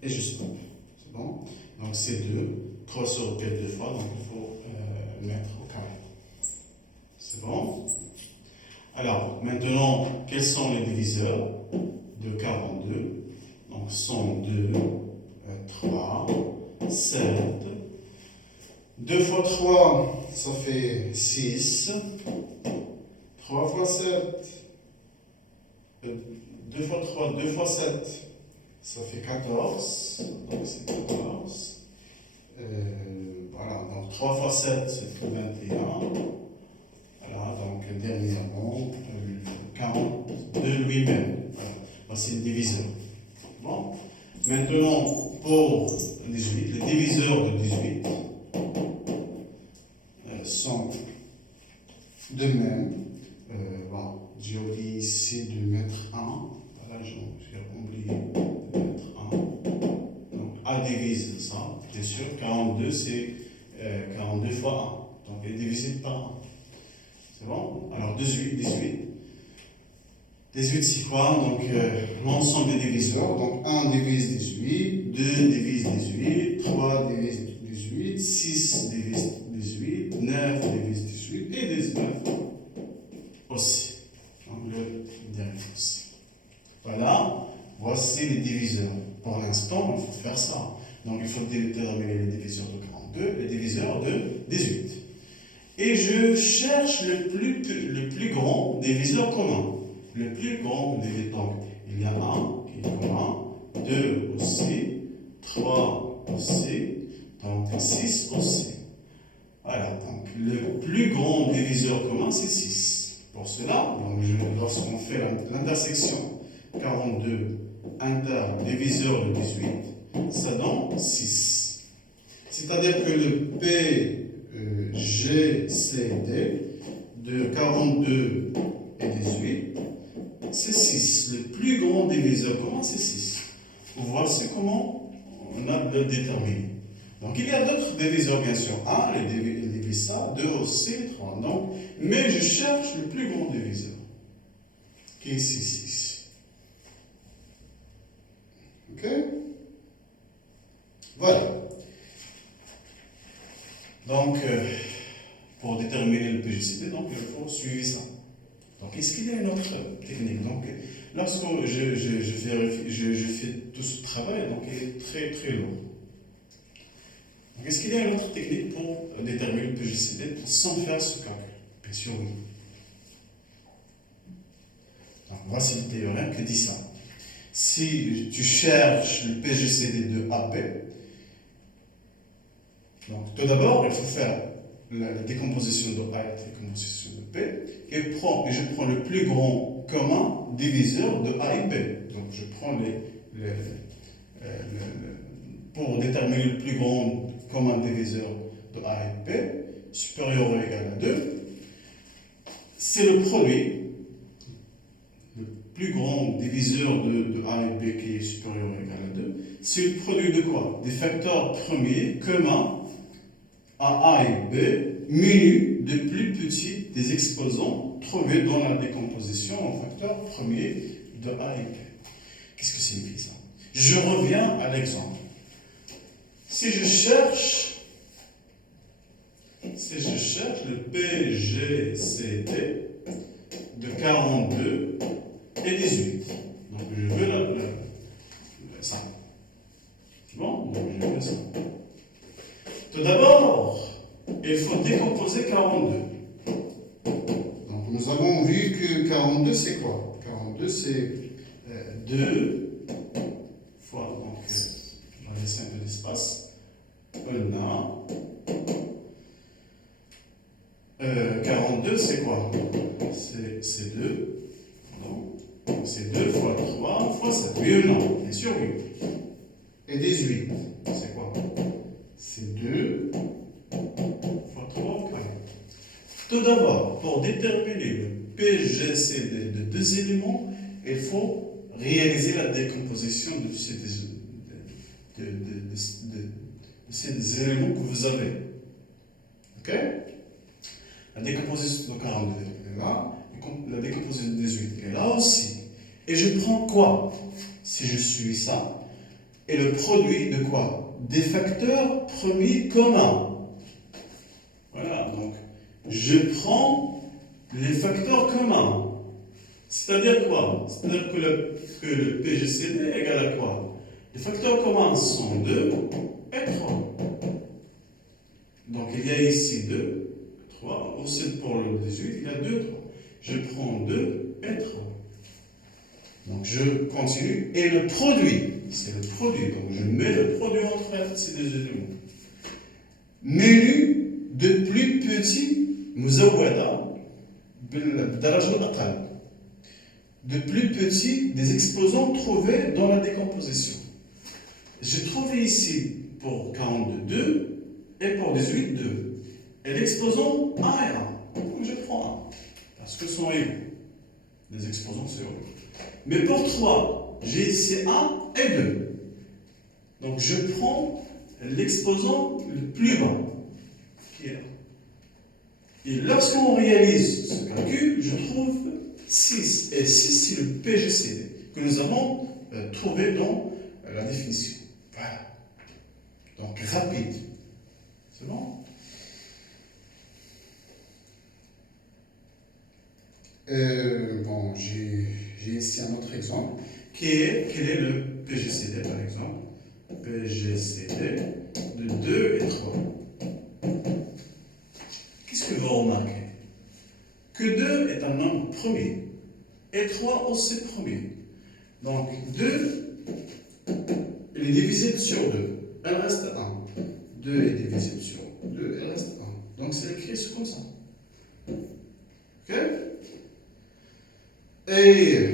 et je stoppe. C'est bon? Donc c'est 2, 3 se répète 2 fois, donc il faut mettre au carré. C'est bon? Alors, maintenant, quels sont les diviseurs de 42? Donc, sont 2, 3, 7. 2 fois 3, ça fait 6. 3 fois 7. 2 fois 3, 2 fois 7, ça fait 14. Donc, c'est 14. Voilà, donc 3 fois 7, ça fait 21. Voilà, donc dernièrement, 40 de lui-même. Voilà. Voici le diviseur. Bon. Maintenant, pour 18, les diviseurs de 18 sont de même. Bon, j'ai oublié ici de mettre 1. Voilà, j'ai oublié de mettre 1. Donc, A divise ça, bien sûr. 42, c'est 42 fois 1. Donc, il est divisible par 1. C'est bon? Alors 18, c'est quoi? Donc l'ensemble des diviseurs. Donc 1 divise 18, 2 divise 18, 3 divise 18, 6 divise 18, 9 divise 18 et 19 aussi. Donc le dernier aussi. Voilà, voici les diviseurs. Pour l'instant, il faut faire ça. Donc il faut déterminer les diviseurs de 42, les diviseurs de 18. Et je cherche le plus grand diviseur commun. Le plus grand diviseur. Donc, il y a 1 qui est commun, 2 aussi, 3 aussi, donc 6 aussi. Voilà, donc le plus grand diviseur commun, c'est 6. Pour cela, lorsqu'on fait l'intersection 42 diviseur de 18, ça donne 6. C'est-à-dire que le PGCD de 42 et 18, c'est 6. Le plus grand diviseur commun, c'est 6. Voici comment on a le déterminé. Donc, il y a d'autres diviseurs, bien sûr. 1, il divise ça, 2 aussi, 3. Donc, mais je cherche le plus grand diviseur, qui est ici 6. OK? Voilà. Donc, pour déterminer suivi ça. Donc, est-ce qu'il y a une autre technique? Donc, lorsque je fais tout ce travail, donc il est très très lourd. Donc, est-ce qu'il y a une autre technique pour déterminer le PGCD sans faire ce calcul? Bien sûr, oui. Donc, voici le théorème qui dit ça. Si tu cherches le PGCD de AB, donc tout d'abord, il faut faire la décomposition de A et la décomposition de B, et je prends le plus grand commun diviseur de A et B. Donc je prends pour déterminer le plus grand commun diviseur de A et B, supérieur ou égal à 2, c'est le produit. Le plus grand diviseur de A et B qui est supérieur ou égal à 2, c'est le produit de quoi? Des facteurs premiers communs à A et B, munis de plus petits des exposants trouvés dans la décomposition en facteurs premiers de A et B. Qu'est-ce que signifie ça? Je reviens à l'exemple. Si je cherche le PGCD de 42 et 18, donc je veux ça. Bon, donc je veux ça. Tout d'abord, il faut décomposer 42. Donc nous avons vu que 42 c'est quoi? 42 c'est 2 fois, donc je vais laisser un peu d'espace. On a 42 c'est quoi? C'est 2. C'est 2 fois 3 fois 7. Oui ou non? Bien sûr, oui. et 18. C'est quoi? C'est 2 fois 3 au carré. Tout d'abord, pour déterminer le PGCD de deux éléments, il faut réaliser la décomposition de ces éléments que vous avez. Ok? La décomposition de 42 est là, la décomposition de 18 est là aussi. Et je prends quoi si je suis ça? Et le produit de quoi? Des facteurs premiers communs. Voilà, donc je prends les facteurs communs. C'est-à-dire quoi? C'est-à-dire que le PGCD est égal à quoi? Les facteurs communs sont 2 et 3. Donc il y a ici 2, 3. Aussi pour le 18, il y a 2, 3. Je prends 2 et 3. Donc je continue. Et le produit, c'est le produit. Donc je mets le produit entre ces deux éléments. Menu de plus petit مزودة بالدرجة الأقل. De plus petit des exposants trouvés dans la décomposition. J'ai trouvé ici pour 42 et pour 18 2. Et l'exposant 1 et 1. Donc je prends 1. Parce que sont égaux. Les exposants sont égaux. Mais pour 3, j'ai ici 1 et 2. Donc je prends l'exposant le plus bas, qui est là. Et lorsqu'on réalise ce calcul, je trouve 6. Et 6, c'est le PGCD que nous avons trouvé dans la définition. Voilà. Donc rapide. C'est bon? Bon, j'ai ici un autre exemple. Quel est le PGCD par exemple? PGCD de 2 et 3. Qu'est-ce que vous remarquez? Que 2 est un nombre premier et 3 aussi premier. Donc 2, il est divisible sur 2. Elle reste 1. 2 est divisible sur 2, elle reste 1. Donc c'est écrit comme ça. Ok? Et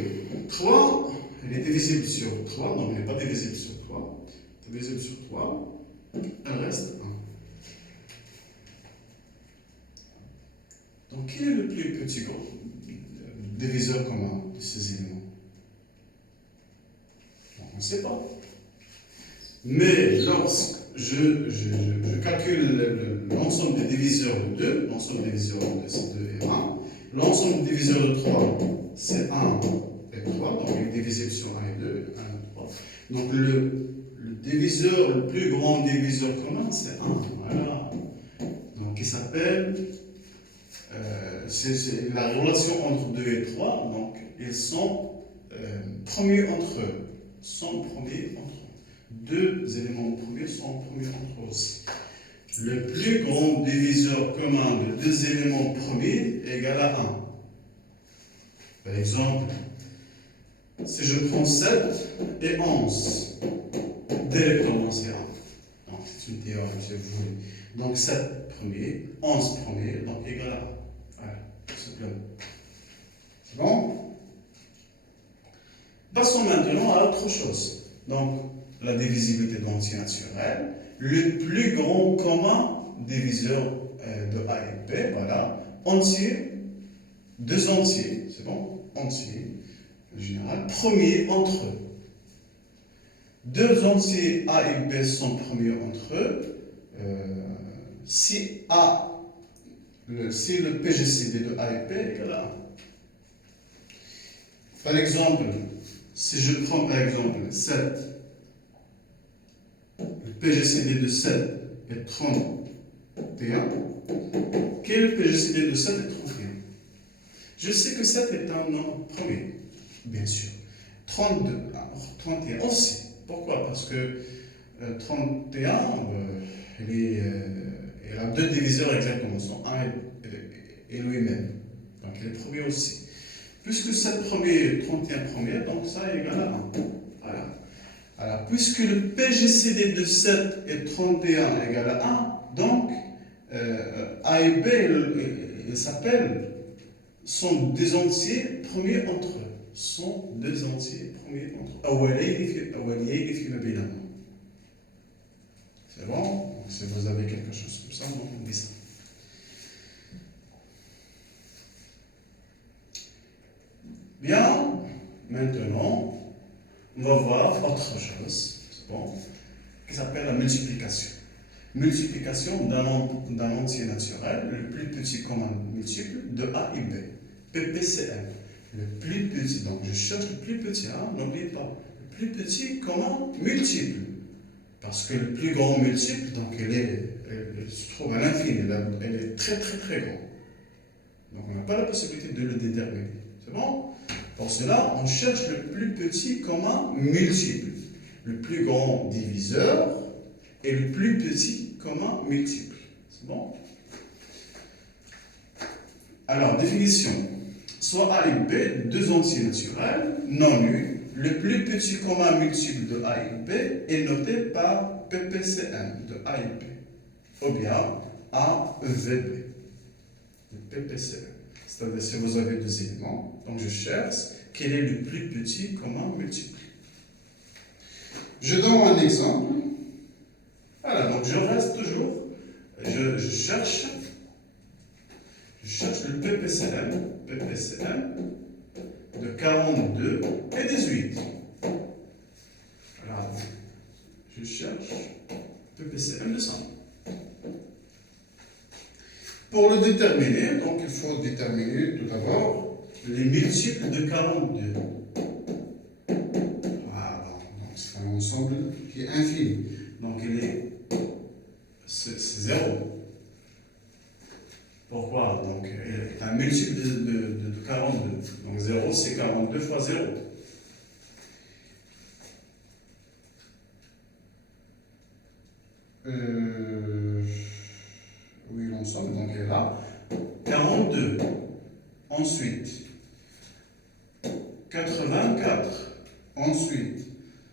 3, elle est divisible sur 3, donc elle n'est pas divisible sur 3. Divisible sur 3, elle reste 1. Donc quel est le plus petit diviseur commun de ces éléments? On ne sait pas. Mais lorsque je calcule l'ensemble des diviseurs de 2, l'ensemble des diviseurs de 2 c'est 2 et 1, l'ensemble des diviseurs de 3 c'est 1 et 3, donc il est divisible sur 1 et 2, 1 et 3. Donc le diviseur, le plus grand diviseur commun c'est 1. Voilà. Donc il s'appelle c'est la relation entre 2 et 3, donc ils sont premiers entre eux. Sont premiers entre eux. Deux éléments premiers sont premiers entre eux aussi. Le plus grand diviseur commun de deux éléments premiers est égal à 1. Par exemple, si je prends 7 et 11, directement c'est 1. Donc c'est une théorie, si vous voulez. Donc 7 premiers, 11 premiers, donc égal à 1. Voilà, tout simplement. C'est bon? Passons maintenant à autre chose. Donc, la divisibilité d'entiers naturels. Le plus grand commun diviseur de A et B, voilà, entier, deux entiers, c'est bon? Entiers, en général, premiers entre eux. Deux entiers A et B sont premiers entre eux. Si le PGCD de A et B est égal à 1. Par exemple, si je prends par exemple 7, le PGCD de 7 est 31, quel est le PGCD de 7 est 31? Je sais que 7 est un nombre premier, bien sûr. 32, alors 31 aussi. Pourquoi? Parce que 31, il a deux diviseurs exactement, sont 1 et lui-même. Donc il est premier aussi. Puisque 7 premier, 31 premier, donc ça est égal à 1. Voilà. Alors, puisque le PGCD de 7 et 31 est égal à 1, donc A et B, ils s'appellent, sont des entiers premiers entre eux. Sont deux entiers premiers entre eux. C'est bon? Donc, si vous avez quelque chose comme ça, donc on dit ça. Bien, maintenant, on va voir autre chose, c'est bon, qui s'appelle la multiplication. Multiplication d'un entier naturel, le plus petit commun multiple de A et B, PPCM. Le plus petit, donc je cherche le plus petit, hein, n'oubliez pas, le plus petit commun multiple. Parce que le plus grand multiple, donc elle se trouve à l'infini, elle est très très très grande. Donc on n'a pas la possibilité de le déterminer. C'est bon? Pour cela, on cherche le plus petit commun multiple, le plus grand diviseur et le plus petit commun multiple. C'est bon? Alors, définition. Soit A et B, deux entiers naturels, non nus. Le plus petit commun multiple de A et B est noté par PPCM de A et B, ou bien AEVB de PPCM. C'est-à-dire si vous avez deux éléments, donc je cherche quel est le plus petit commun multiple. Je donne un exemple. Voilà, donc je reste toujours, je cherche le PPCM de 42 et 18. Voilà, je cherche PPCM de 100. Pour le déterminer, donc il faut déterminer tout d'abord les multiples de 42. Voilà, donc c'est un ensemble qui est infini. Donc c'est 0. Pourquoi? Donc il est un multiple de 42. Donc 0 c'est 42 fois 0. Oui, l'ensemble, donc il est là. 42. Ensuite, 84. Ensuite,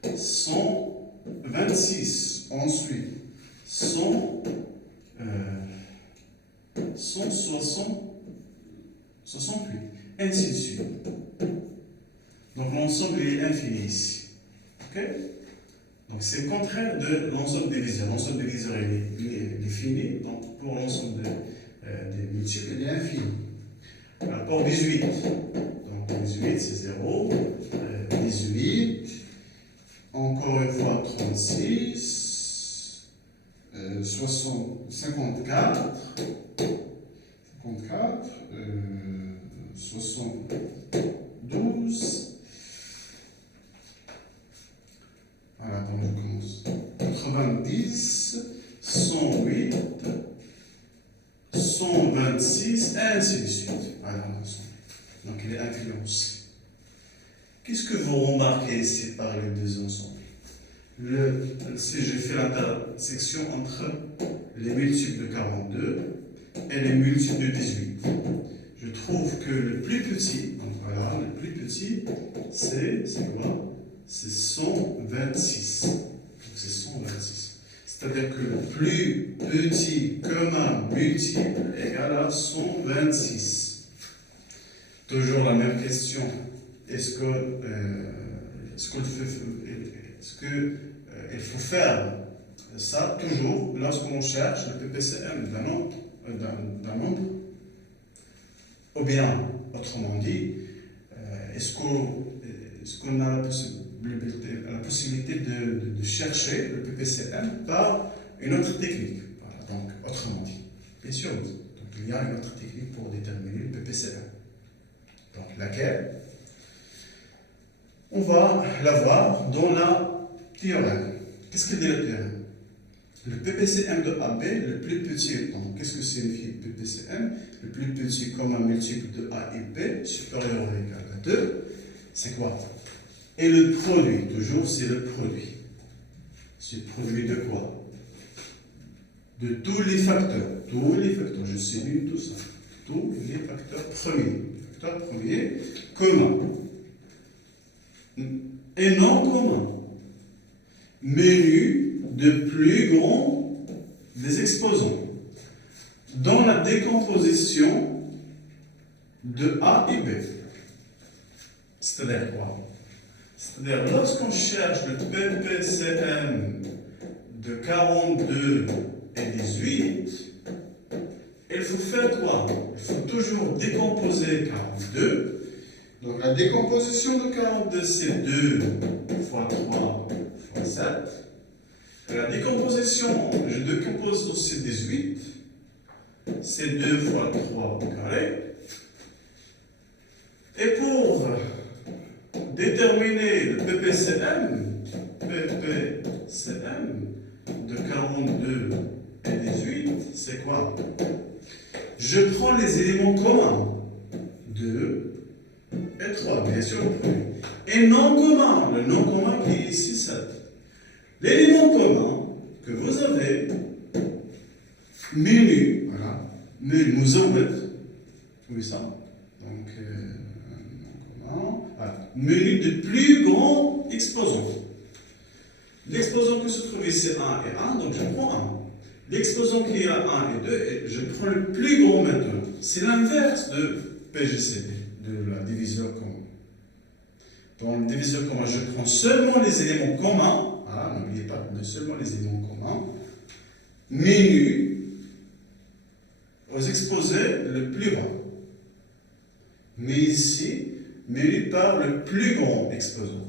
126. Ensuite, 168. Ainsi de suite. Donc l'ensemble est infini ici. Ok? Donc c'est le contraire de l'ensemble diviseur. L'ensemble diviseur est fini, donc pour l'ensemble des multiples, il est infini. Alors pour 18, donc 18 c'est 0, 18, encore une fois 36, 54, 72. Voilà, donc je commence. 90, 108, 126 6, ainsi de suite. Voilà, donc il est influencé. Qu'est-ce que vous remarquez ici par les deux ensembles? Si j'ai fait l'intersection entre les multiples de 42 et les multiples de 18, je trouve que le plus petit, donc voilà, le plus petit, c'est quoi? C'est 126. Donc c'est 126. C'est-à-dire que le plus petit commun multiple égale à 126. Toujours la même question. Est-ce qu'il faut faire ça toujours lorsqu'on cherche le PPCM d'un nombre? Ou bien, autrement dit, est-ce qu'on a la possibilité de chercher le PPCM par une autre technique? Voilà, donc, autrement dit, bien sûr, donc, il y a une autre technique pour déterminer le PPCM. Donc, laquelle? On va la voir dans la théorème. Qu'est-ce que dit le théorème? Le PPCM de AB, le plus petit, donc qu'est-ce que signifie le PPCM? Le plus petit commun multiple de A et B, supérieur ou égal à 2, c'est quoi? Et le produit, toujours c'est le produit. C'est le produit de quoi? De tous les facteurs. Tous les facteurs, je signifie tout ça. Tous les facteurs premiers. Facteurs premiers communs. Et non communs. Menu de plus grand des exposants. Dans la décomposition de A et B. C'est-à-dire quoi? C'est-à-dire, lorsqu'on cherche le PPCM de 42 et 18, il faut faire quoi? Il faut toujours décomposer 42. Donc la décomposition de 42, c'est 2 fois 3 fois 7. Et la décomposition, je décompose aussi 18, c'est 2 fois 3 au carré. Et pour déterminer le PPCM de 42 et 18, c'est quoi? Je prends les éléments communs, 2 et 3, bien sûr, et non commun, le non commun qui est ici 7. L'élément commun que vous avez, menu, voilà, muzawwid, oui ça, donc non commun, voilà, menu de plus grand exposant. L'exposant que se trouve ici 1 et 1, donc je prends 1. L'exposant qui est à 1 et 2, et je prends le plus grand maintenant. C'est l'inverse de PGCD, de la diviseur commun. Dans le diviseur commun, je prends seulement les éléments communs, voilà, n'oubliez pas, seulement les éléments communs, menu aux exposés le plus bas. Mais ici, menu par le plus grand exposant.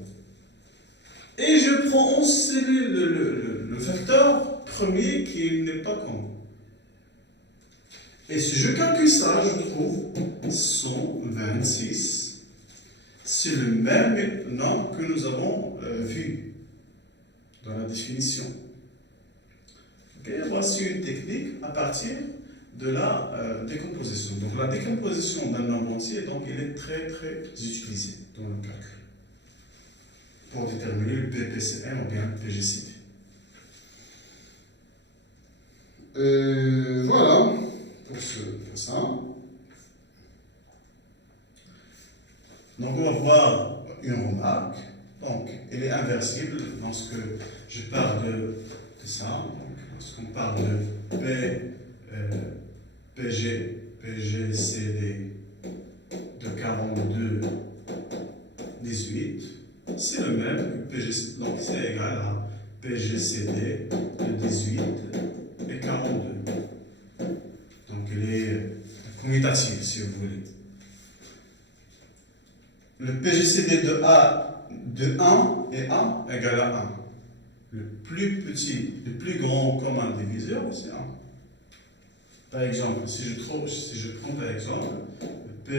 Et je prends aussi le facteur premier qui n'est pas commun. Et si je calcule ça, je trouve 126. C'est le même nombre que nous avons vu dans la définition. Okay, voici une technique à partir de la décomposition. Donc la décomposition d'un nombre entier, donc, il est très très utilisé dans le calcul pour déterminer le PPCM ou bien le PGCD. Voilà pour ça. Donc on va voir une remarque. Donc elle est inversible lorsque je parle de ça. Donc, lorsqu'on parle de PGCD de 42, 18, c'est le même que PGCD. Donc c'est égal à PGCD de 18 et 42. Donc elle est commutative si vous voulez. Le PGCD de 1 et 1 égale à 1. Le plus petit, le plus grand commun diviseur, c'est 1. Par exemple, si je prends par exemple le P1,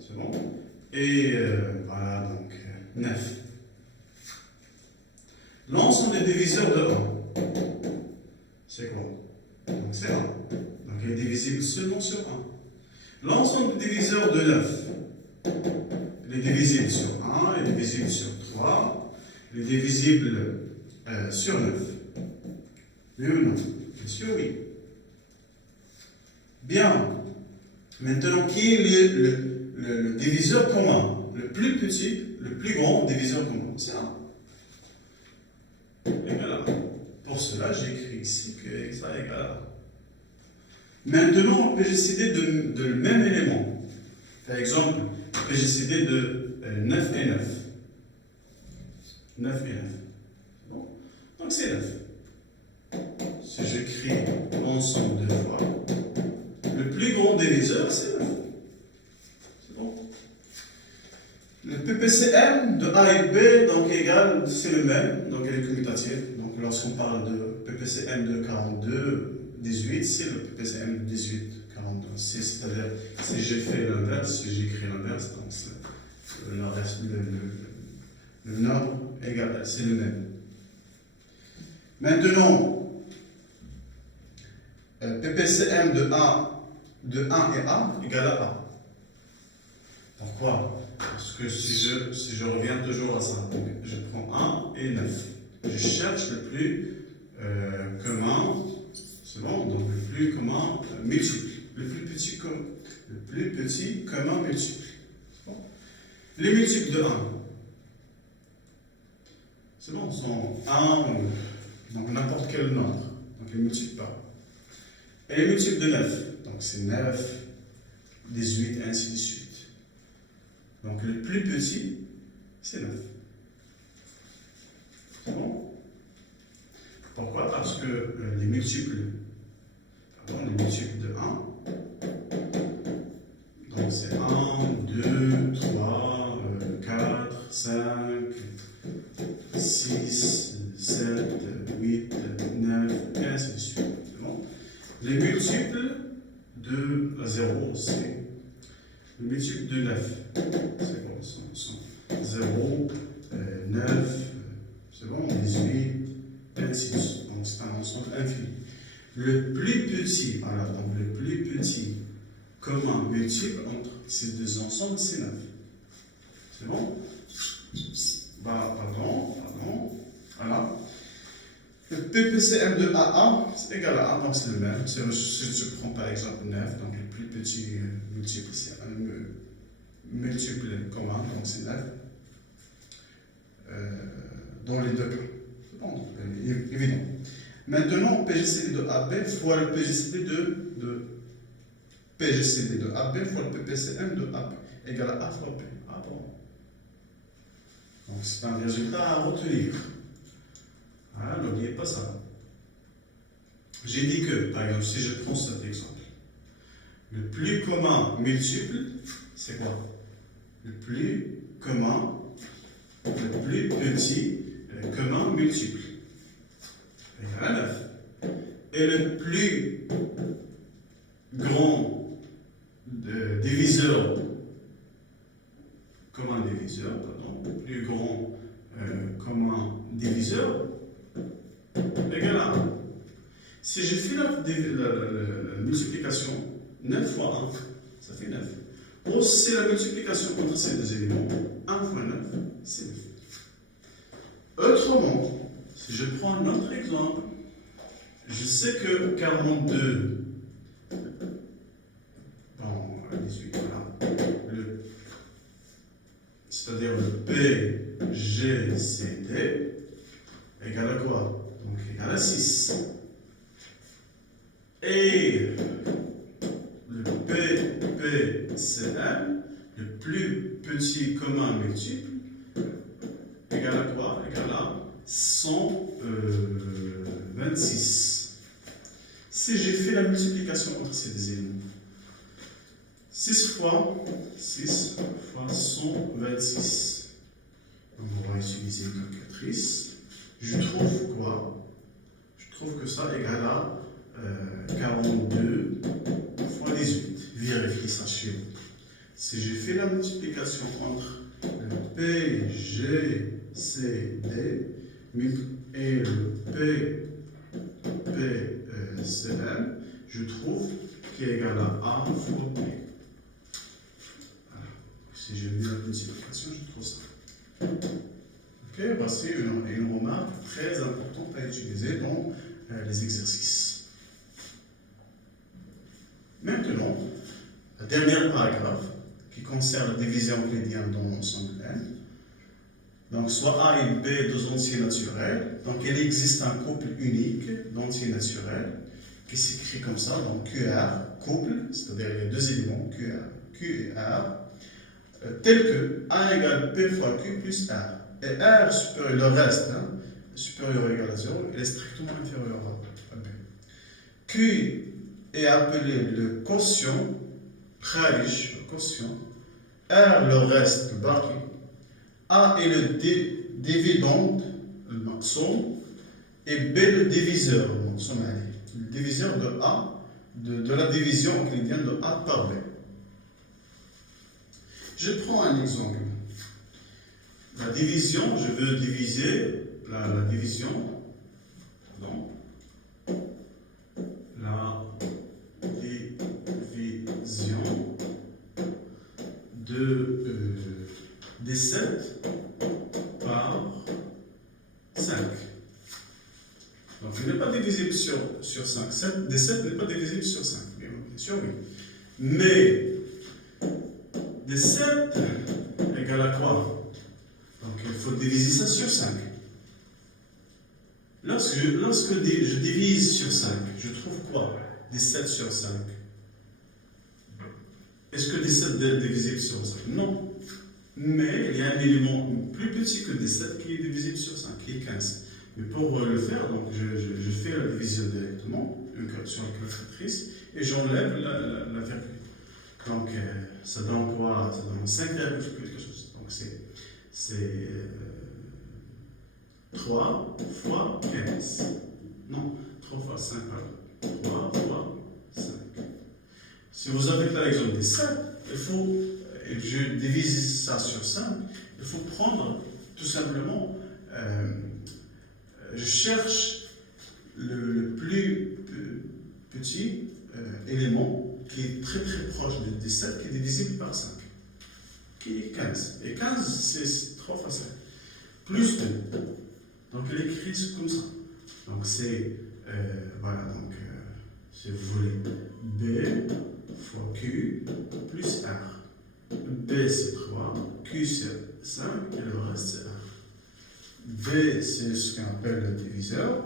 c'est bon, et voilà, donc 9. L'ensemble des diviseurs de 1, c'est quoi? Donc c'est 1. L'ensemble des diviseurs de 9, il est divisible sur 1, il est divisible sur 3, il est divisible sur 9. Oui ou non? Bien sûr, oui. Bien. Maintenant, qui est le diviseur commun? Le plus petit, le plus grand diviseur commun. C'est 1. Égal à 1. Pour cela, j'écris ici que ça égale à 1. Maintenant, on peut décider de le même élément. Par exemple, on peut décider de 9 et 9. 9 et 9. Bon. Donc c'est 9. Si j'écris l'ensemble deux fois, le plus grand diviseur, c'est 9. C'est bon. Le PPCM de A et B, donc égal, c'est le même, donc il est commutatif. Donc lorsqu'on parle de PPCM de 42, 18, c'est le PPCM de 18, 42. C'est-à-dire, si j'ai fait l'inverse, si j'écris l'inverse, donc le nombre égal, c'est le même. Maintenant, PPCM de 1 et A égale à 1. Pourquoi? Parce que si je reviens toujours à ça, donc je prends 1 et 9. Je cherche le plus commun, c'est bon, donc le plus commun multiple. Le plus petit commun multiple. Bon. Les multiples de 1, c'est bon, sont 1, donc n'importe quel nombre, donc les multiples pas. Et les multiples de 9, donc c'est 9, 18, et ainsi de suite. Donc le plus petit, c'est 9. C'est bon? Pourquoi? Parce que les multiples de 1, donc c'est 1, 2, 3, 4, 5, 6, 7, 8, 9, et ainsi de suite. C'est bon? Les multiples de 0, c'est le multiple de 9. C'est bon, sont 0, 9, c'est bon, 18, et ainsi de suite. Donc c'est un ensemble infini. Le plus petit, voilà, donc le plus petit commun multiple entre ces deux ensembles, c'est 9. C'est bon? Pardon, voilà. Le PPCM de AA, c'est égal à 1, donc c'est le même. Si je prends par exemple 9, donc le plus petit multiple, c'est un multiple commun, donc c'est 9. Dans les deux cas. C'est bon, évident. Maintenant, PGCD de AB fois le PGCD de PGCD de AB fois le PPCM de AB égale à A fois P. Ah bon. Donc c'est un résultat à retenir. Voilà, n'oubliez pas ça. J'ai dit que, par exemple, si je prends cet exemple, le plus commun multiple, c'est quoi? Le plus commun, le plus petit commun multiple. Égal à 9. Et le plus grand diviseur, commun diviseur, pardon, le plus grand commun diviseur, égal à 1. Si je fais la multiplication, 9 fois 1, ça fait 9. Ou c'est la multiplication entre ces deux éléments, 1 fois 9, c'est 9. Autrement, si je prends un autre exemple, je sais que 42, bon, 18, voilà, c'est-à-dire le PGCD, égale à quoi? Donc égale à 6. Et le PPCM, le plus petit commun multiple, égale à quoi? Égale à 126. Si j'ai fait la multiplication entre ces deux éléments, 6 fois 126. Donc on va utiliser une calculatrice. Je trouve quoi? Je trouve que ça égale à 42 fois 18. Vérifiez ça chez vous. Si j'ai fait la multiplication entre le PGCD et le PPCM, je trouve qu'il est égal à 1 fois P. si je mets la multiplication, je trouve ça. Ok, voici une remarque très importante à utiliser dans les exercices. Maintenant, le dernier paragraphe qui concerne la division euclidienne dans l'ensemble N. Donc, soit A et B, deux entiers naturels. Donc, il existe un couple unique d'entiers naturels qui s'écrit comme ça, donc QR, couple, c'est-à-dire les deux éléments, QR, Q et R, tel que A égale P fois Q plus R. Et R supérieur, le reste, supérieur ou égal à 0, il est strictement inférieur à B. Q est appelé le quotient, Khalish, le quotient. R, le reste, le baki. A est le dividende, le maximum, et B le diviseur, le diviseur de A, de la division euclidienne de A par B. Je prends un exemple. La division, je veux diviser la division, pardon, la division des 7 par 5. Donc, il n'est pas divisible sur 5. Des 7 n'est pas divisible sur 5. Bien sûr, oui. Mais des 7 égale à quoi? Donc, il faut diviser ça sur 5. Lorsque je divise sur 5, je trouve quoi? Des 7 sur 5. Est-ce que des 7 est divisible sur 5? Non. Mais il y a un élément plus petit que des 7 qui est divisible sur 5, qui est 15. Mais pour le faire, donc je fais la division directement sur la calculatrice et j'enlève la virgule. Donc ça donne quoi? Ça donne 5, quelque chose. Donc c'est 3 fois 15. Non, 3 fois 5, pardon. 3 fois 5. Si vous avez par exemple des 7, il faut, je divise ça sur 5, il faut prendre tout simplement, je cherche le plus petit élément qui est très très proche des 7, qui est divisible par 5, qui est 15. Et 15, c'est 3 fois 5, plus 2. Donc il est écrit comme ça. Donc c'est, voilà, donc si vous voulez, B fois Q plus R. B c'est 3, Q c'est 5 et le reste c'est R. B c'est ce qu'on appelle le diviseur.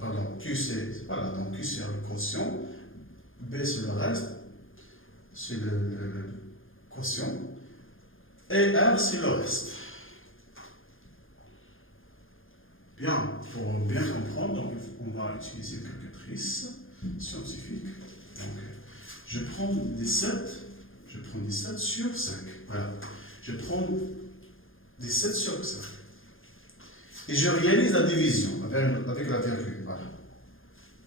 Pardon, Q c'est, voilà, donc Q c'est le quotient. B c'est le reste, c'est le quotient. Et R c'est le reste. Bien, pour bien comprendre, donc, on va utiliser une calculatrice scientifique. Donc, je prends des 7 sur 5. Voilà. Je prends des 7 sur 5. Et je réalise la division avec la virgule. Voilà.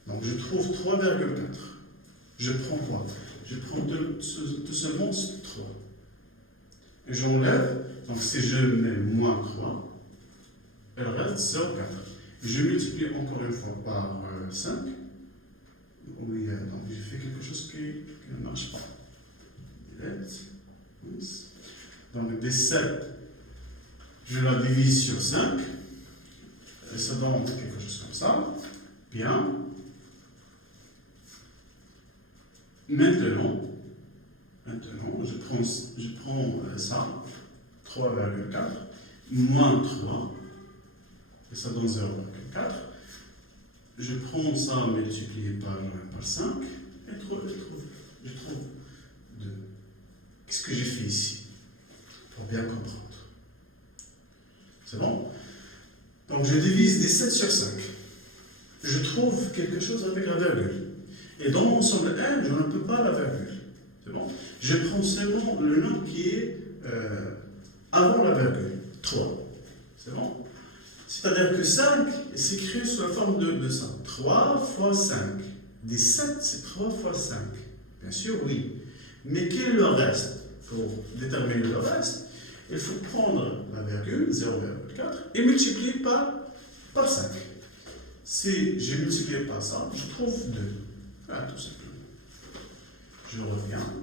Donc, je trouve 3,4. Je prends quoi? Je prends tout seulement 3. Et j'enlève, donc si je mets moins 3, elle reste 0,4. Je multiplie encore une fois par 5. Oui, donc j'ai fait quelque chose qui ne marche pas. Donc des 7, je la divise sur 5. Et ça donne quelque chose comme ça. Bien. Maintenant, je prends ça, 3,4, moins 3. Et ça donne 0,4. Je prends ça multiplié par 5 et je trouve 2. Qu'est-ce que j'ai fait ici? Pour bien comprendre. C'est bon? Donc je divise 17 sur 5. Je trouve quelque chose avec la virgule. Et dans l'ensemble N, je ne peux pas la virgule. C'est bon? Je prends seulement le nombre qui est avant la virgule. 3. C'est bon? C'est-à-dire que 5 s'écrit sous la forme de ça. 3 fois 5. 17, c'est 3 fois 5. Bien sûr, oui. Mais quel est le reste? Pour déterminer le reste, il faut prendre la virgule, 0,4, et multiplier par 5. Si j'ai multiplié par ça, je trouve 2. Voilà, tout simplement. Je reviens.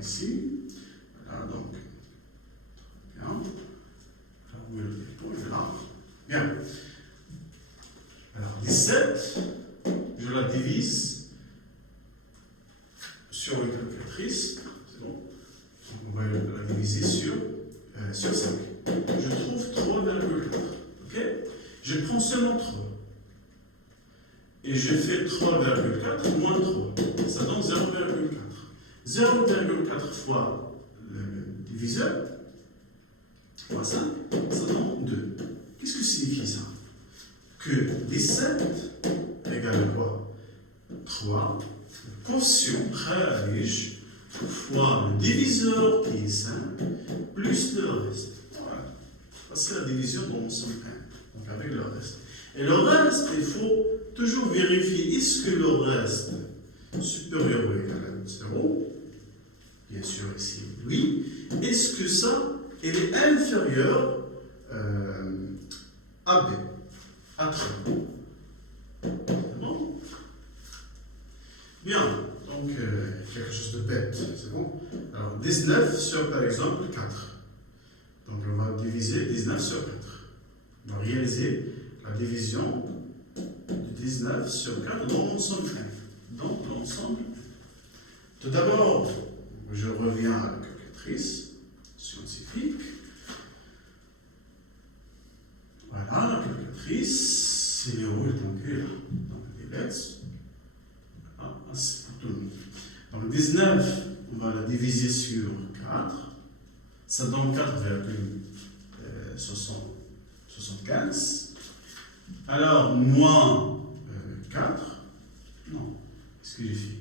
ici. Voilà, donc, bien. Alors, où est le piton? Il est là. Bien. Alors, 17, je la divise sur une calculatrice. C'est bon. Donc, on va la diviser sur 5. Je trouve 3,4. Ok? Je prends seulement 3. Et je fais 3,4 moins 3. Ça donne 0,4. 0,4 fois le diviseur, fois 5, ça donne 2. Qu'est-ce que signifie ça? Que 17 égale quoi? 3. Le quotient kharij fois le diviseur qui est 5 plus le reste. Voilà. C'est la division dont on s'en prend. Donc avec le reste. Et le reste, il faut toujours vérifier est-ce que le reste supérieur ou égal à 0? Bien sûr, ici, oui. Est-ce que ça, il est inférieur à B, à 3? C'est bon? Bien, donc quelque chose de bête, c'est bon? Alors 19 sur par exemple 4. Donc on va diviser 19 sur 4. On va réaliser la division de 19 sur 4 dans l'ensemble 1. Dans l'ensemble. Tout d'abord, je reviens à la calculatrice scientifique. Voilà, la calculatrice, c'est où est donc là, dans les lettres. Voilà, c'est pour tout le monde. Donc 19, on va la diviser sur 4. Ça donne 4,75. Alors, moins 4. Non, qu'est-ce que j'ai fait?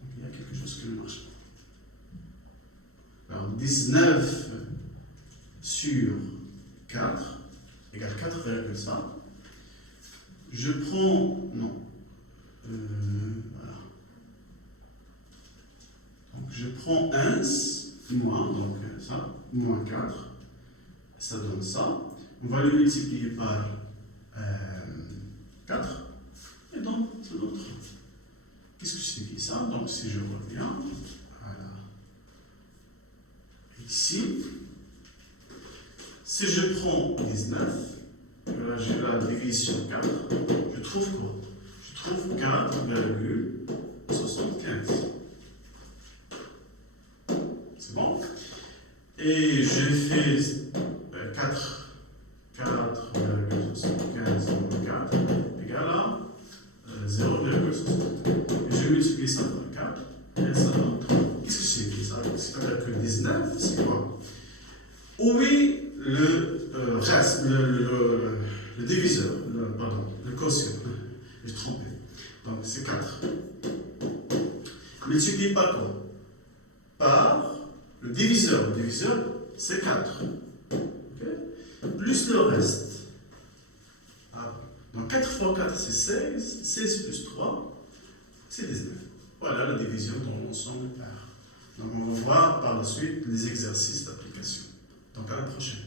Donc, il y a quelque chose qui ne marche pas. Alors, 19 sur 4 égale 4,5. Je prends. Non. Voilà. Donc, je prends 1 moins, donc ça, moins 4. Ça donne ça. On va le multiplier par 4. Et donc, c'est notre. Qu'est-ce que signifie ça? Donc, si je reviens, voilà. Ici, si je prends 19, là, je la divise sur 4, je trouve quoi? Je trouve 4,75. C'est bon? Et je fais 4,75 moins 4 égale à 0,60. Je multiplie ça par 4 et ça donne 3. Qu'est-ce que c'est ça? C'est-à-dire que 19, c'est quoi? Où est le reste, le diviseur, le quotient? J'ai trompé. Donc c'est 4. Multiplie par quoi? Par le diviseur. Le diviseur, c'est 4. Okay? Plus le reste. Donc 4 fois 4, c'est 16. 16 plus 3, c'est 19. Voilà la division dans l'ensemble pair. Donc on va voir par la suite les exercices d'application. Donc à la prochaine.